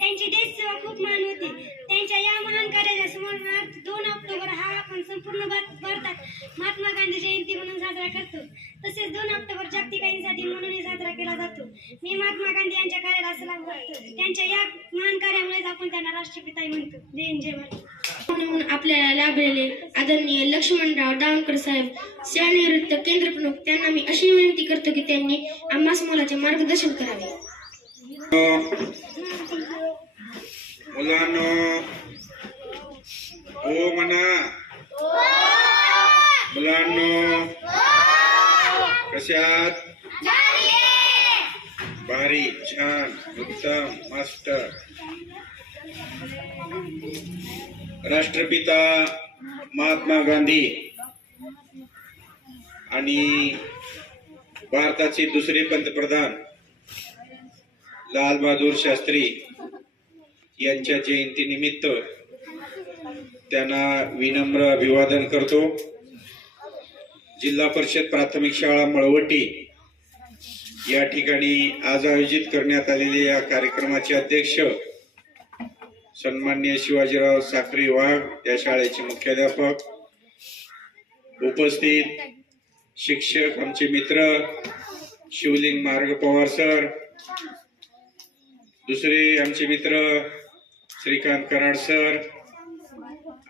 त्यांची देशसेवा खूप महान होती. त्यांच्या या महान कार्याच्या स्मरणार्थ 2 ऑक्टोबर हा आपण संपूर्ण भारतात महात्मा गांधी जयंती म्हणून साजरा करतो. तसेच 2 ऑक्टोबर जागतिक अहिंसा दिन म्हणूनही साजरा केला जातो. मी महात्मा गांधी यांच्या कार्याला सलाम करतो. त्यांच्या या महान कार्यामुळेच आपण त्यांना राष्ट्रपिता म्हणतो. जय हिंद जय भारत. म्हणून आपल्याला लाभलेले आदरणीय लक्ष्मणराव डावणकर साहेब, सेवानिवृत्त केंद्र प्रमुख, त्यांना मी अशी विनंती करतो की त्यांनी आम्हास मोलाचे मार्गदर्शन करावे. मुलांनो, हो म्हणा. मुलांनो, कशात? भारी, छान, उत्तम, मस्त. राष्ट्रपिता महात्मा गांधी आणि भारताचे दुसरे पंतप्रधान लाल बहादूर शास्त्री यांच्या जयंतीनिमित्त त्यांना विनम्र अभिवादन करतो. जिल्हा परिषद प्राथमिक शाळा मळवटी या ठिकाणी आज आयोजित करण्यात आलेल्या या कार्यक्रमाचे अध्यक्ष सन्माननीय शिवाजीराव साखरे वाघ, या शाळेचे मुख्याध्यापक, उपस्थित शिक्षक, आमचे मित्र शिवलिंग मार्ग पवार सर, दुसरे आमचे मित्र श्रीकांत कराड सर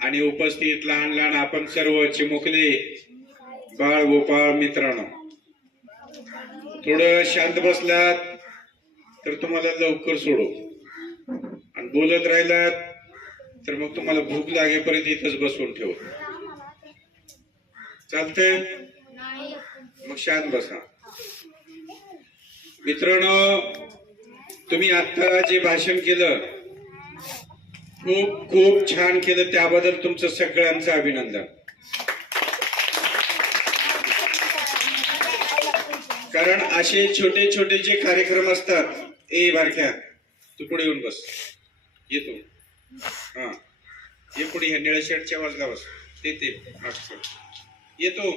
आणि उपस्थित लहान लहान आपण सर्व चिमुकले बाळ गोपाळ मित्रांनो, थोडं शांत बसलात तर तुम्हाला लवकर सोडू आणि बोलत राहिलात तर मग तुम्हाला भूक लागेपर्यंत इथंच बसवून ठेवू. चालतंय? मग शांत बसा. मित्रांनो, तुम्ही आता जे भाषण केलं खूप खूप छान केलं, त्याबद्दल तुमचं सगळ्यांचं अभिनंदन. कारण असे छोटे छोटे जे कार्यक्रम असतात, ए बारक्या तू पुढे येऊन बस, येतो, हा ये पुढे, ह्या निळ्या शर्टच्या वाजला बस, ते मागचं येतो,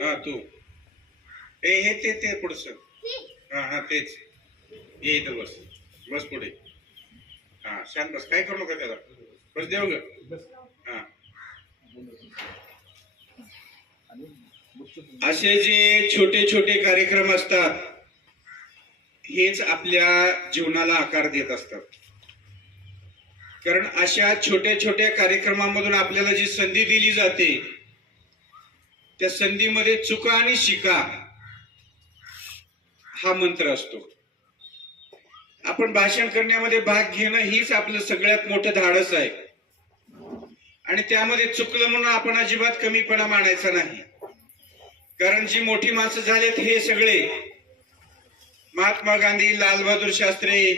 हा तू ए हे ते पुढच, हा तेच, ये इथं बस, बस पुढे, हा शांत बस, काय करू नका त्याला, बस देऊ ग. हा असे जे छोटे छोटे कार्यक्रम असतात हेच आपल्या जीवनाला आकार देत असतात. कारण अशा छोट्या छोट्या कार्यक्रमांमधून आपल्याला जी संधी दिली जाते त्या संधीमध्ये चुका आणि शिका हा मंत्र असतो. आपण भाषण करण्यामध्ये भाग घेणं हीच आपलं सगळ्यात मोठं धाडस आहे. आणि त्यामध्ये चुकलं म्हणून आपण अजिबात कमीपणा मानायचा नाही. कारण जी मोठी माणसं झालेत हे सगळे महात्मा गांधी, लाल बहादूर शास्त्री,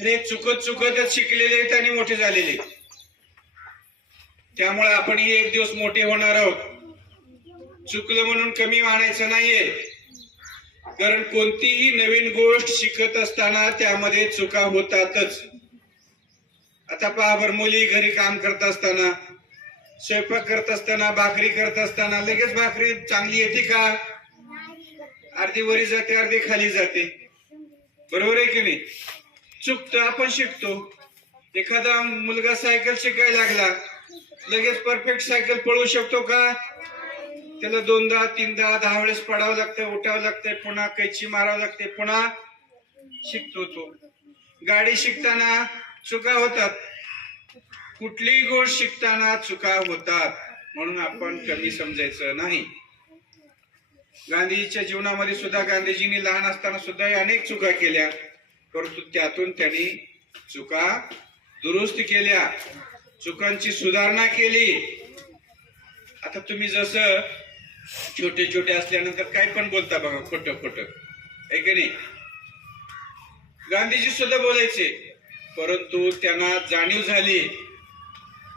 हे चुकत चुकतच शिकलेले आहेत आणि मोठे झालेले. त्यामुळे आपणही एक दिवस मोठे होणार आहोत. चुकलं म्हणून कमी मानायचं नाहीये. कारण कोणतीही नवीन गोष्ट शिकत असताना त्यामध्ये चुका होतातच. आता पहा बरं, मुली घरी काम करत असताना, स्वयंपाक करत असताना, भाकरी करत असताना लगेच भाकरी चांगली येते का? अर्धी वरी जाते, अर्धी खाली जाते. बरोबर आहे की नाही? चुकतं, आपण शिकतो. एखादा मुलगा सायकल शिकायला लागला, लगेच परफेक्ट सायकल पळवू शकतो का? त्याला 2दा 3दा 10 वेळेस पडावं लागतं, उठावं लागतंय, पुन्हा कैची मारावं लागते, पुन्हा शिकतो तो. गाडी शिकताना चुका होतात. कुठलीही गोष्ट शिकताना चुका होतात. म्हणून आपण कमी समजायचं नाही. गांधीजीच्या जीवनामध्ये सुद्धा गांधीजींनी लहान असताना सुद्धा अनेक चुका केल्या, परंतु त्यातून त्यांनी चुका दुरुस्त केल्या, चुकांची सुधारणा केली. आता तुम्ही जसं छोटे छोटे असल्यानंतर काय पण बोलता बघा, खोटं खोटं आहे की नाही? गांधीजी सुद्धा बोलायचे, परंतु त्यांना जाणीव झाली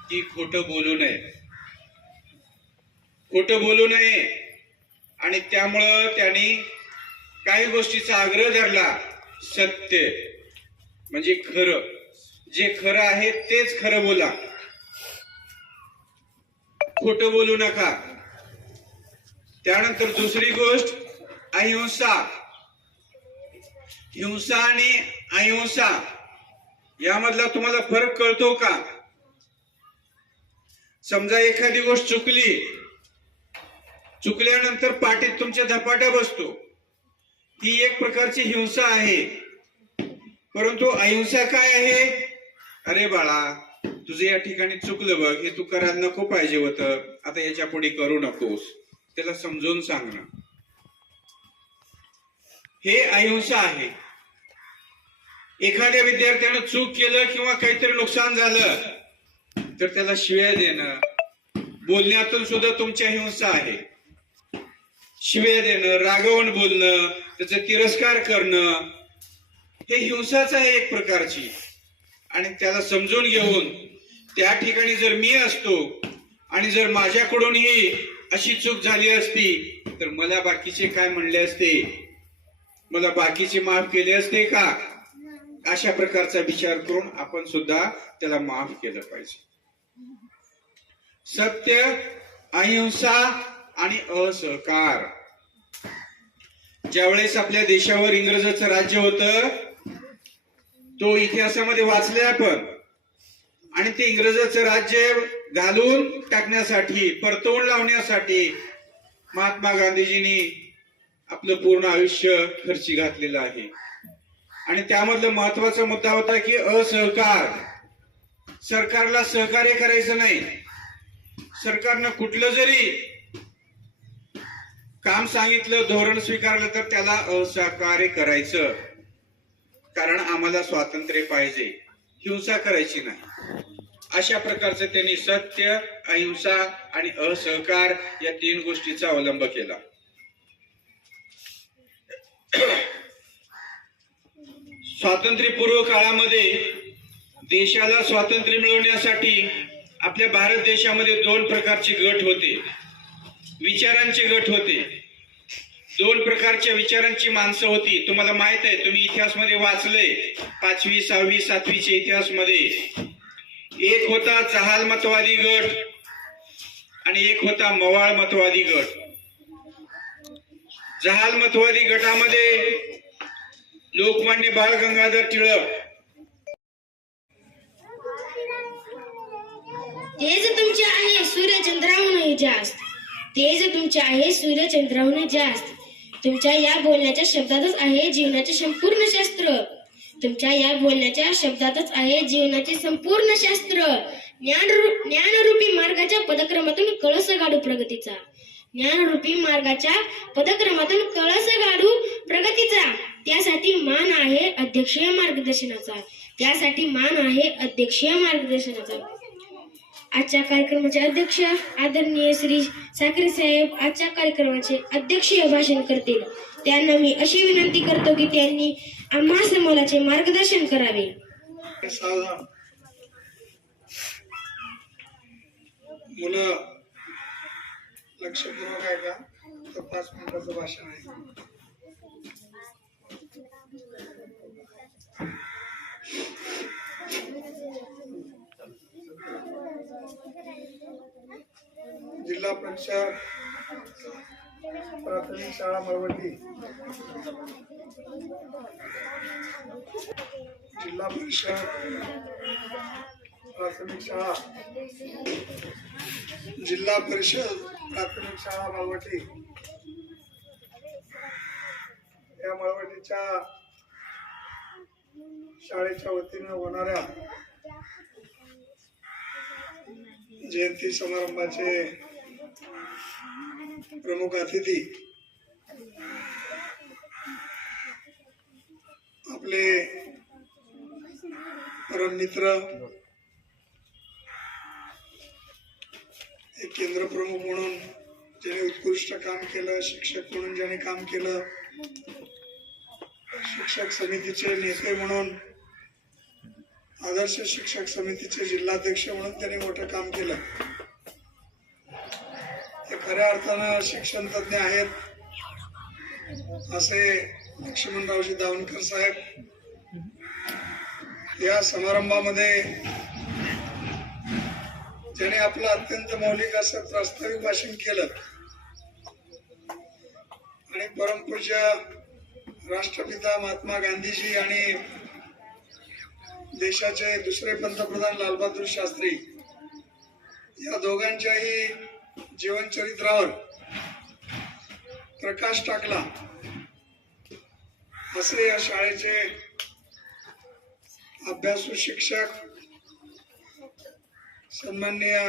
की खोटं बोलू नये, खोटं बोलू नये. आणि त्यामुळं त्यांनी काही गोष्टीचा आग्रह धरला. सत्य म्हणजे खरं, जे खरं आहे तेच खरं बोला, खोटं बोलू नका. त्यानंतर दुसरी गोष्ट अहिंसा. हिंसा आणि अहिंसा यामधला तुम्हाला फरक कळतो का? समजा एखादी गोष्ट चुकली, चुकल्यानंतर पाठीत तुमच्या धपाटा बसतो, ही एक प्रकारची हिंसा आहे. परंतु अहिंसा काय आहे? अरे बाळा, तुझं या ठिकाणी चुकलं बघ, हे तू करायला नको पाहिजे होतं, आता याच्या पुढे करू नकोस, त्याला समजून सांगणं, हे अहिंसा आहे. एखाद्या विद्यार्थ्यानं चूक केलं किंवा काहीतरी नुकसान झालं तर त्याला शिव्या देणं, बोलण्यातून सुद्धा तुमची अहिंसा आहे. शिव्या देणं, रागवून बोलणं, त्याचा तिरस्कार करणं, हे हिंसाच आहे एक प्रकारची. आणि त्याला समजून घेऊन त्या ठिकाणी जर मी असतो आणि जर माझ्याकडून ही अशी चूक झाली असती तर मला बाकीचे काय म्हणले असते, मला बाकीचे माफ केले असते का? अशा प्रकारचा विचार करून आपण सुद्धा त्याला माफ केलं पाहिजे. सत्य, अहिंसा आणि असहकार. ज्यावेळेस आपल्या देशावर इंग्रजांचं राज्य होतं, तो इतिहासामध्ये वाचले आपण. आणि ते इंग्रजांचं राज्य घालून टाकण्यासाठी, परतवून लावण्यासाठी महात्मा गांधीजींनी आपलं पूर्ण आयुष्य खर्ची घातलेलं आहे. आणि त्यामधला महत्वाचा मुद्दा होता की असहकार. सरकारला सहकार्य करायचं नाही. सरकारनं कुठलं जरी काम सांगितलं, धोरण स्वीकारलं तर त्याला असहकार्य करायचं. कारण आम्हाला स्वातंत्र्य पाहिजे, हिंसा करायची नाही. अशा प्रकारचं त्यांनी सत्य, अहिंसा आणि असहकार या 3 गोष्टीचा अवलंब केला. स्वातंत्र्यपूर्व काळामध्ये देशाला स्वातंत्र्य मिळवण्यासाठी आपल्या भारत देशामध्ये 2 प्रकारचे गट होते, विचारांचे गट होते. 2 प्रकारच्या विचारांची माणसं होती. तुम्हाला माहित आहे, तुम्ही इतिहासमध्ये वाचलंय 5वी, 6वी, 7वीच्या इतिहासमध्ये. एक होता जहाल मतवादी गट आणि एक होता मवाळ मतवादी गट. जहाल मतवादी गटामध्ये लोकमान्य बाळ गंगाधर टिळक, तेज तुमचे आहे सूर्यचंद्राहूनही जास्त, तेज तुमचे आहे सूर्यचंद्राहूनही जास्त. तुमच्या या बोलण्याच्या शब्दातच आहे जीवनाचे संपूर्ण शास्त्र. तुमच्या या बोलण्याच्या शब्दातच आहे जीवनाचे संपूर्ण शास्त्र. ज्ञानरूपी मार्गाच्या पदक्रमातून कळस गाडू प्रगतीचा. ज्ञानरूपी मार्गाच्या पदक्रमातून कळस गाडू प्रगतीचा. त्यासाठी मान आहे अध्यक्षीय मार्गदर्शनाचा. आजच्या कार्यक्रमाचे अध्यक्ष आदरणीय श्री साखरे साहेब आजच्या कार्यक्रमाचे अध्यक्षीय भाषण करतील. त्यांना मी अशी विनंती करतो की त्यांनी आम्हा समोराचे मार्गदर्शन करावे. सावधान. मुलं लक्षपूर्वक आहे का? तर 5 मिनिटाचं भाषण आहे. जिल्हा परिषद प्राथमिक शाळा मरवटी, जिल्हा परिषद प्राथमिक शाळा, जिल्हा परिषद प्राथमिक शाळा मळवटी या मळवटीच्या शाळेच्या वतीनं होणाऱ्या जयंती समारंभाचे प्रमुख अतिथी आपले परम मित्र, एक केंद्र प्रमुख म्हणून ज्याने उत्कृष्ट काम केलं, शिक्षक म्हणून ज्याने काम केलं, शिक्षक समितीचे नेते म्हणून, आदर्श शिक्षक समितीचे जिल्हाध्यक्ष म्हणून त्याने मोठं काम केलं. ते खऱ्या अर्थानं शिक्षण तज्ञ आहेत असे लक्ष्मणरावजी दावणकर साहेब या समारंभामध्ये ज्याने आपलं अत्यंत मौलिक असं प्रास्ताविक भाषण केलं आणि परमपूज्य राष्ट्रपिता महात्मा गांधीजी आणि देशाचे दुसरे पंतप्रधान लालबहादूर शास्त्री या दोघांच्याही जीवनचरित्रावर प्रकाश टाकला असे या शाळेचे अभ्यासू शिक्षक सन्माननीय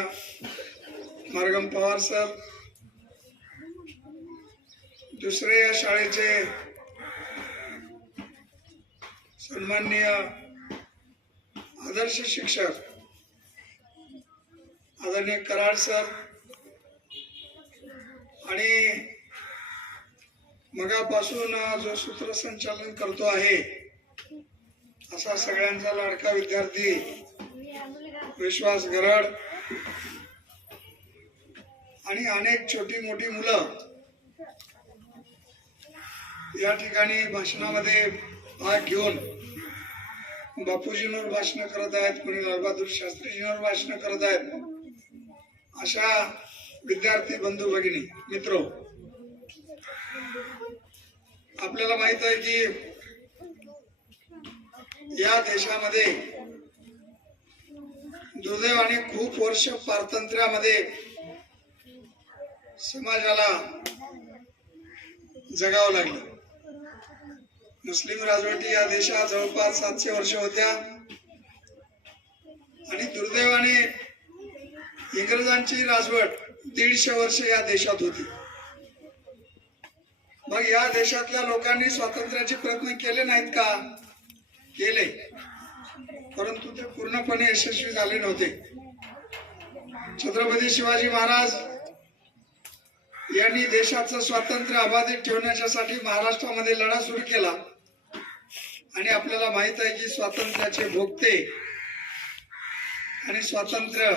मार्गम पवार सर, दुसरे या शाळेचे सन्माननीय आदर्श शिक्षक आदरणीय कराड सर आणि मगापासून जो सूत्रसंचालन करतो आहे असा सगळ्यांचा लाडका विद्यार्थी विश्वास गरड आणि अनेक छोटी मोठी मुलं या ठिकाणी भाषणामध्ये भाग घेऊन बापूजींवर भाषण करत आहेत, कोणी लालबहादूर शास्त्रीजींवर भाषण करत आहेत. अशा विद्यार्थी बंधू भगिनी मित्रो, आपल्याला माहित आहे की या देशामध्ये दुर्दैवाने खूप वर्ष पारतंत्र्यामध्ये समाजाला जगावं लागलं. मुस्लिम राजवटी या देशात जवळपास 700 वर्ष होत्या आणि दुर्दैवाने इंग्रजांची राजवट 150 वर्ष या देशात होती. मग या देशातल्या लोकांनी स्वातंत्र्याचे प्रयत्न केले नाहीत का? केले, परंतु ते पूर्णपणे यशस्वी झाले नव्हते. छत्रपती शिवाजी महाराज यांनी देशाचं स्वातंत्र्य अबाधित ठेवण्यासाठी महाराष्ट्रामध्ये लढा सुरू केला आणि आपल्याला माहित आहे की स्वातंत्र्याचे भोगते आणि स्वातंत्र्य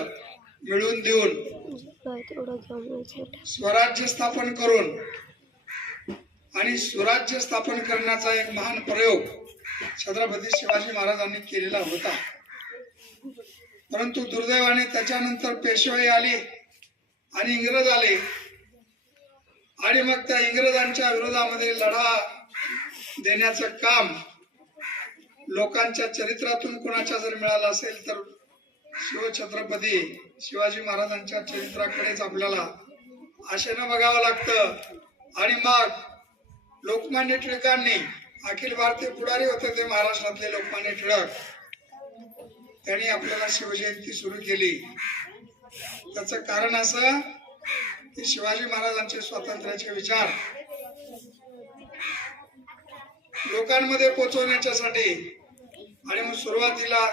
मिळवून देऊन स्वराज्य स्थापन करून आणि सुराज्य स्थापन करण्याचा एक महान प्रयोग छत्रपती शिवाजी महाराजांनी केलेला होता. परंतु दुर्दैवाने त्याच्यानंतर पेशवाई आली आणि इंग्रज आले आणि मग त्या इंग्रजांच्या विरोधामध्ये लढा देण्याचं काम लोकांच्या चरित्रातून कोणाच्या जर मिळालं असेल तर शिवछत्रपती शिवाजी महाराजांच्या चरित्राकडेच आपल्याला आशेनं बघावं लागतं. आणि मग लोकमान्य टिळकांनी, अखिल भारतीय पुढारी होते ते महाराष्ट्रातले लोकमान्य टिळक, त्यांनी आपल्याला शिवजयंती सुरू केली. त्याचं कारण असं की शिवाजी महाराजांचे स्वातंत्र्याचे विचार लोकांमध्ये पोहोचवण्याच्यासाठी आणि मग सुरुवातीला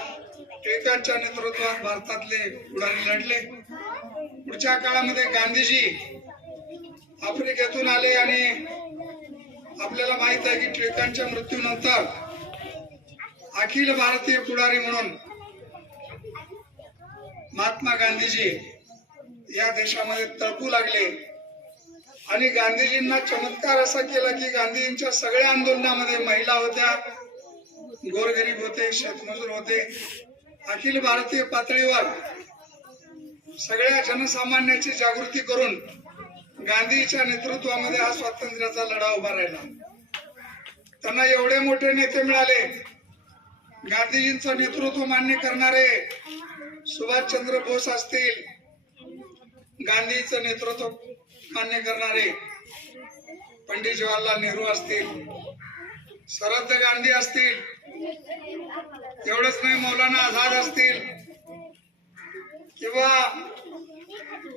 टिळकांच्या नेतृत्वात भारतातले पुढारी लढले. पुढच्या काळामध्ये गांधीजी आफ्रिकेतून आले आणि आपल्याला माहित आहे की टिळकांच्या मृत्यूनंतर अखिल भारतीय पुढारी म्हणून महात्मा गांधीजी या देशामध्ये तळपू लागले आणि गांधीजींना चमत्कार असा केला की गांधीजींच्या सगळ्या आंदोलनामध्ये महिला होत्या, गोरगरीब होते, शेतमजूर होते. अखिल भारतीय पातळीवर सगळ्या जनसामान्याची जागृती करून गांधीच्या नेतृत्वामध्ये हा स्वातंत्र्याचा लढा उभा राहिला. त्यांना एवढे मोठे नेते मिळाले, गांधीजींचं नेतृत्व मान्य करणारे सुभाषचंद्र बोस असतील, गांधीचं नेतृत्व मान्य करणारे पंडित जवाहरलाल नेहरू असतील, शरद गांधी असतील, एवढंच नाही मौलाना आझाद असतील किंवा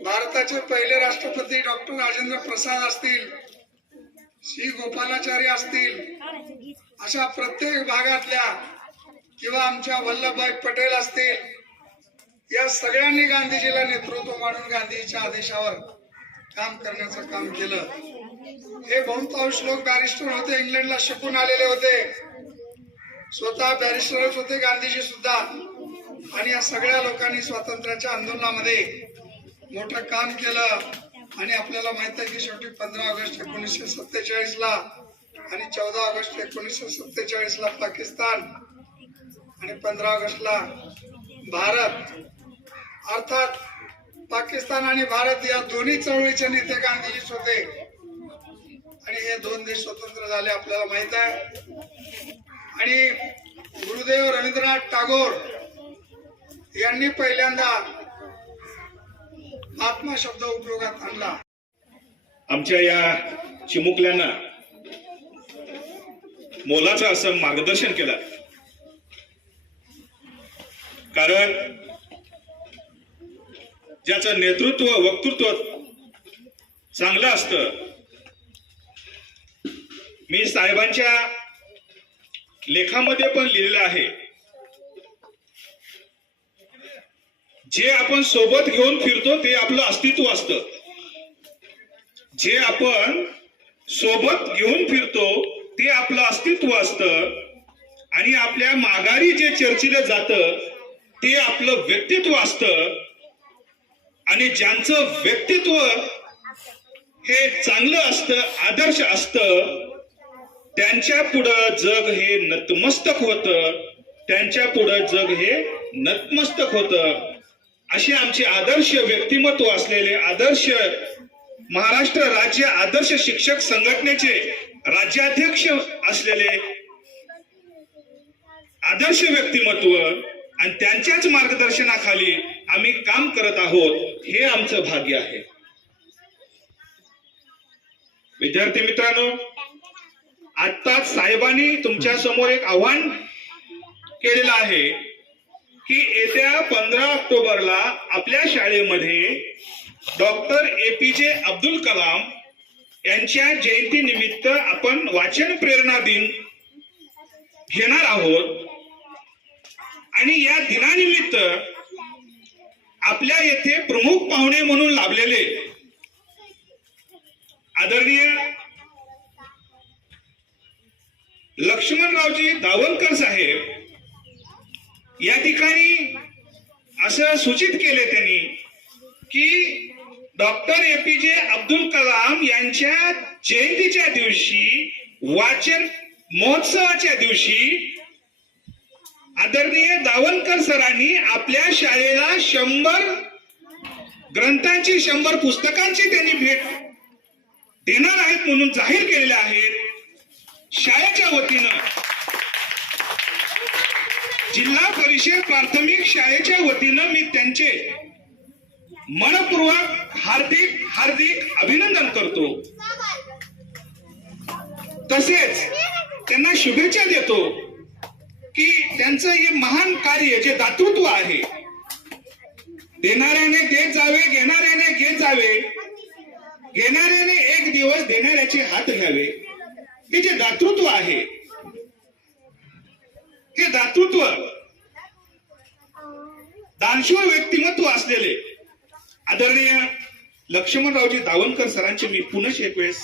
भारताचे पहिले राष्ट्रपती डॉक्टर राजेंद्र प्रसाद असतील, श्री गोपालाचार्य असतील, अशा प्रत्येक भागातल्या किंवा आमच्या वल्लभभाई पटेल असतील, या सगळ्यांनी गांधीजीला नेतृत्व मानून गांधीजीच्या आदेशावर काम करण्याचं काम केलं. हे बहुतांश लोक बॅरिस्टर होते, इंग्लंडला शिकून आलेले होते, स्वतः बॅरिस्टरच होते गांधीजी सुद्धा. आणि या सगळ्या लोकांनी स्वातंत्र्याच्या आंदोलनामध्ये मोठं काम केलं. आणि आपल्याला माहित आहे की शेवटी 15 ऑगस्ट 1947 ला आणि 14 ऑगस्ट 1947 ला पाकिस्तान आणि 15 ऑगस्टला भारत, अर्थात पाकिस्तान आणि भारत या दोन्ही चळवळीचे नेते गांधीजीच होते. आणि हे दोन देश स्वतंत्र झाले आपल्याला माहित आहे. आणि गुरुदेव रवींद्रनाथ टागोर यांनी पहिल्यांदा आत्मा शब्द उपयोगात आणला. आमच्या या चिमुकल्यांना मोलाचं असं मार्गदर्शन केलं. कारण ज्याचं नेतृत्व वक्तृत्व चांगलं असतं. मी साहेबांच्या लेखामध्ये पण लिहिलेलं आहे, जे आपण सोबत घेऊन फिरतो ते आपलं अस्तित्व असतं. जे आपण सोबत घेऊन फिरतो ते आपलं अस्तित्व असतं. आणि आपल्या माघारी जे चर्चिलं जातं ते आपलं व्यक्तित्व असतं. आणि ज्यांचं व्यक्तित्व हे चांगलं असतं, आदर्श असतं, त्यांच्या पुढं जग हे नतमस्तक होतं. त्यांच्या पुढं जग हे नतमस्तक होतं. असे आमचे आदर्श व्यक्तिमत्व असलेले, आदर्श महाराष्ट्र राज्य आदर्श शिक्षक संघटनेचे राज्याध्यक्ष असलेले आदर्श व्यक्तिमत्व आणि त्यांच्याच मार्गदर्शनाखाली आम्ही काम करत आहोत. हे आमचं भाग्य आहे. विद्यार्थी मित्रांनो, आत्ताच साहेबांनी तुमच्या समोर एक आव्हान केलेलं आहे की येत्या 15 ऑक्टोबरला आपल्या शाळेमध्ये डॉक्टर APJ अब्दुल कलाम यांच्या जयंतीनिमित्त आपण वाचन प्रेरणा दिन घेणार आहोत. आणि या दिनानिमित्त आपल्या येथे प्रमुख पाहुणे म्हणून लाभलेले आदरणीय लक्ष्मणरावजी दावणकर साहेब या ठिकाणी असं सूचित केले त्यांनी की डॉक्टर APJ अब्दुल कलाम यांच्या जयंतीच्या दिवशी, वाचन महोत्सवाच्या दिवशी आदरणीय दावणकर सरांनी आपल्या शाळेला 100 ग्रंथांची, 100 पुस्तकांची त्यांनी भेट देणार आहेत म्हणून जाहीर केलेल्या आहेत. शाळेच्या वतीनं, जिल्हा परिषद प्राथमिक शाळेच्या वतीनं मी त्यांचे मनपूर्वक हार्दिक अभिनंदन करतो. तसेच त्यांना शुभेच्छा देतो की त्यांचं हे महान कार्य जे दातृत्व आहे, देणाऱ्याने देत जावे, घेणाऱ्याने घेत जावे, घेणाऱ्याने एक दिवस देणाऱ्याचे हात घ्यावे. हे जे दातृत्व आहे, हे दातृत्व दानशूर व्यक्तिमत्व असलेले आदरणीय लक्ष्मणरावजी दावणकर सरांचे मी पुनश्च एक वेळेस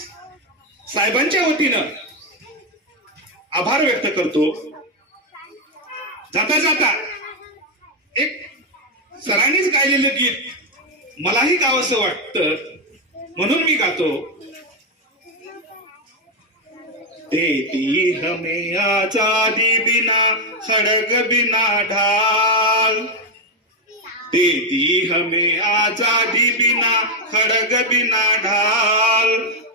साहेबांच्या वतीनं आभार व्यक्त करतो. जाता जाता एक सरांनीच गायलेलं गीत मलाही गावंसं वाटतं, म्हणून मी गातो. देती हमें आजादी बिना खड़ग बिना ढाल, देती हमें आजादी बिना खड़ग बिना ढाल,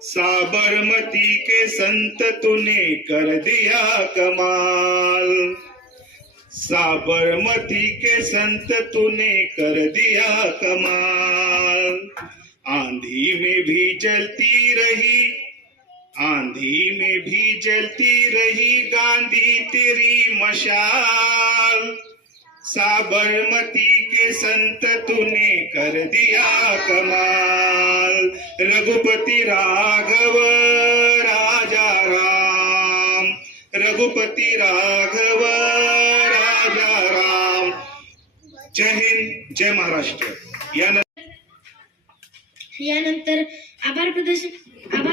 साबरमती के संत तूने कर दिया कमाल, साबरमती के संत तूने कर दिया कमाल. आंधी में भी जलती रही, आंधी में भी जलती रही गांधी तेरी मशाल, साबरमती के संत तूने कर दिया कमाल. रघुपति राघव राजा राम, रघुपति राघव राजा राम. जय हिंद, जय महाराष्ट्र. यानंतर आभार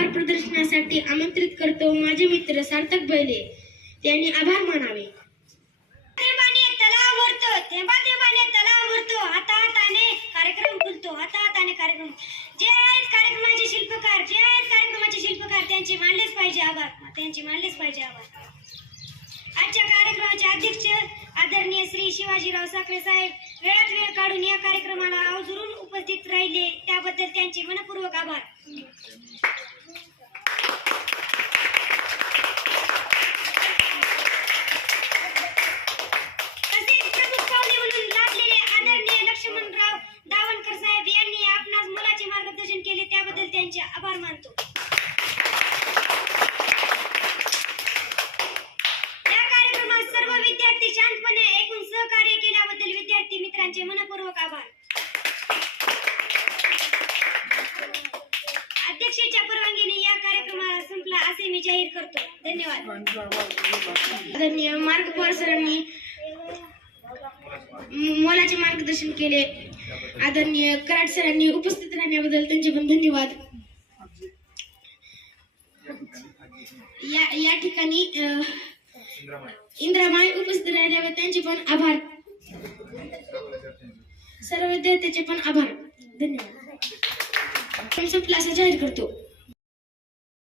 प्रदर्शनासाठी आमंत्रित करतो माझे मित्र सार्थक बैले. त्यांनी आभार मानावे. थेंबाने तलाव भरतो, थेंबाने तलाव भरतो, हाताहाताने कार्यक्रम फुलतो, हाताहाताने कार्यक्रम. जे आहेत कार्यक्रमाचे शिल्पकार, जे आहेत कार्यक्रमाचे शिल्पकार, त्यांचे मानलेच पाहिजे आभार, त्यांचे मानलेच पाहिजे आभार. आजच्या कार्यक्रमाचे अध्यक्ष आदरणीय श्री शिवाजीराव साखळे साहेब वेळात वेळ काढून या कार्यक्रमाला आवर्जून उपस्थित राहिले, त्याबद्दल त्यांचे मनपूर्वक आभार. तसेच प्रमुख पाहुणे म्हणून लाभलेले आदरणीय लक्ष्मणराव दावणकर साहेब यांनी आपणास मोलाचे मार्गदर्शन केले, त्याबद्दल त्यांचे आभार मानतो. सर्व विद्यार्थी शांतपणे ऐकून सहकार्य केल्याबद्दल विद्यार्थी मित्रांचे मनपूर्वक आभार. अध्यक्षाच्या परवानगीने या कार्यक्रमाला संपला असे मी जाहीर करतो. धन्यवाद. आदरणीय मार्गपाल सरांनी मोलाचे मार्गदर्शन केले. आदरणीय कराड सरांनी उपस्थित राहण्याबद्दल त्यांचे पण धन्यवाद. या ठिकाणी इंद्रामाई उपस्थित राहिल्यावर त्यांचे पण आभार. सर्व विद्यार्थ्यांचे पण आभार. धन्यवाद. संपला असं जाहीर करतो.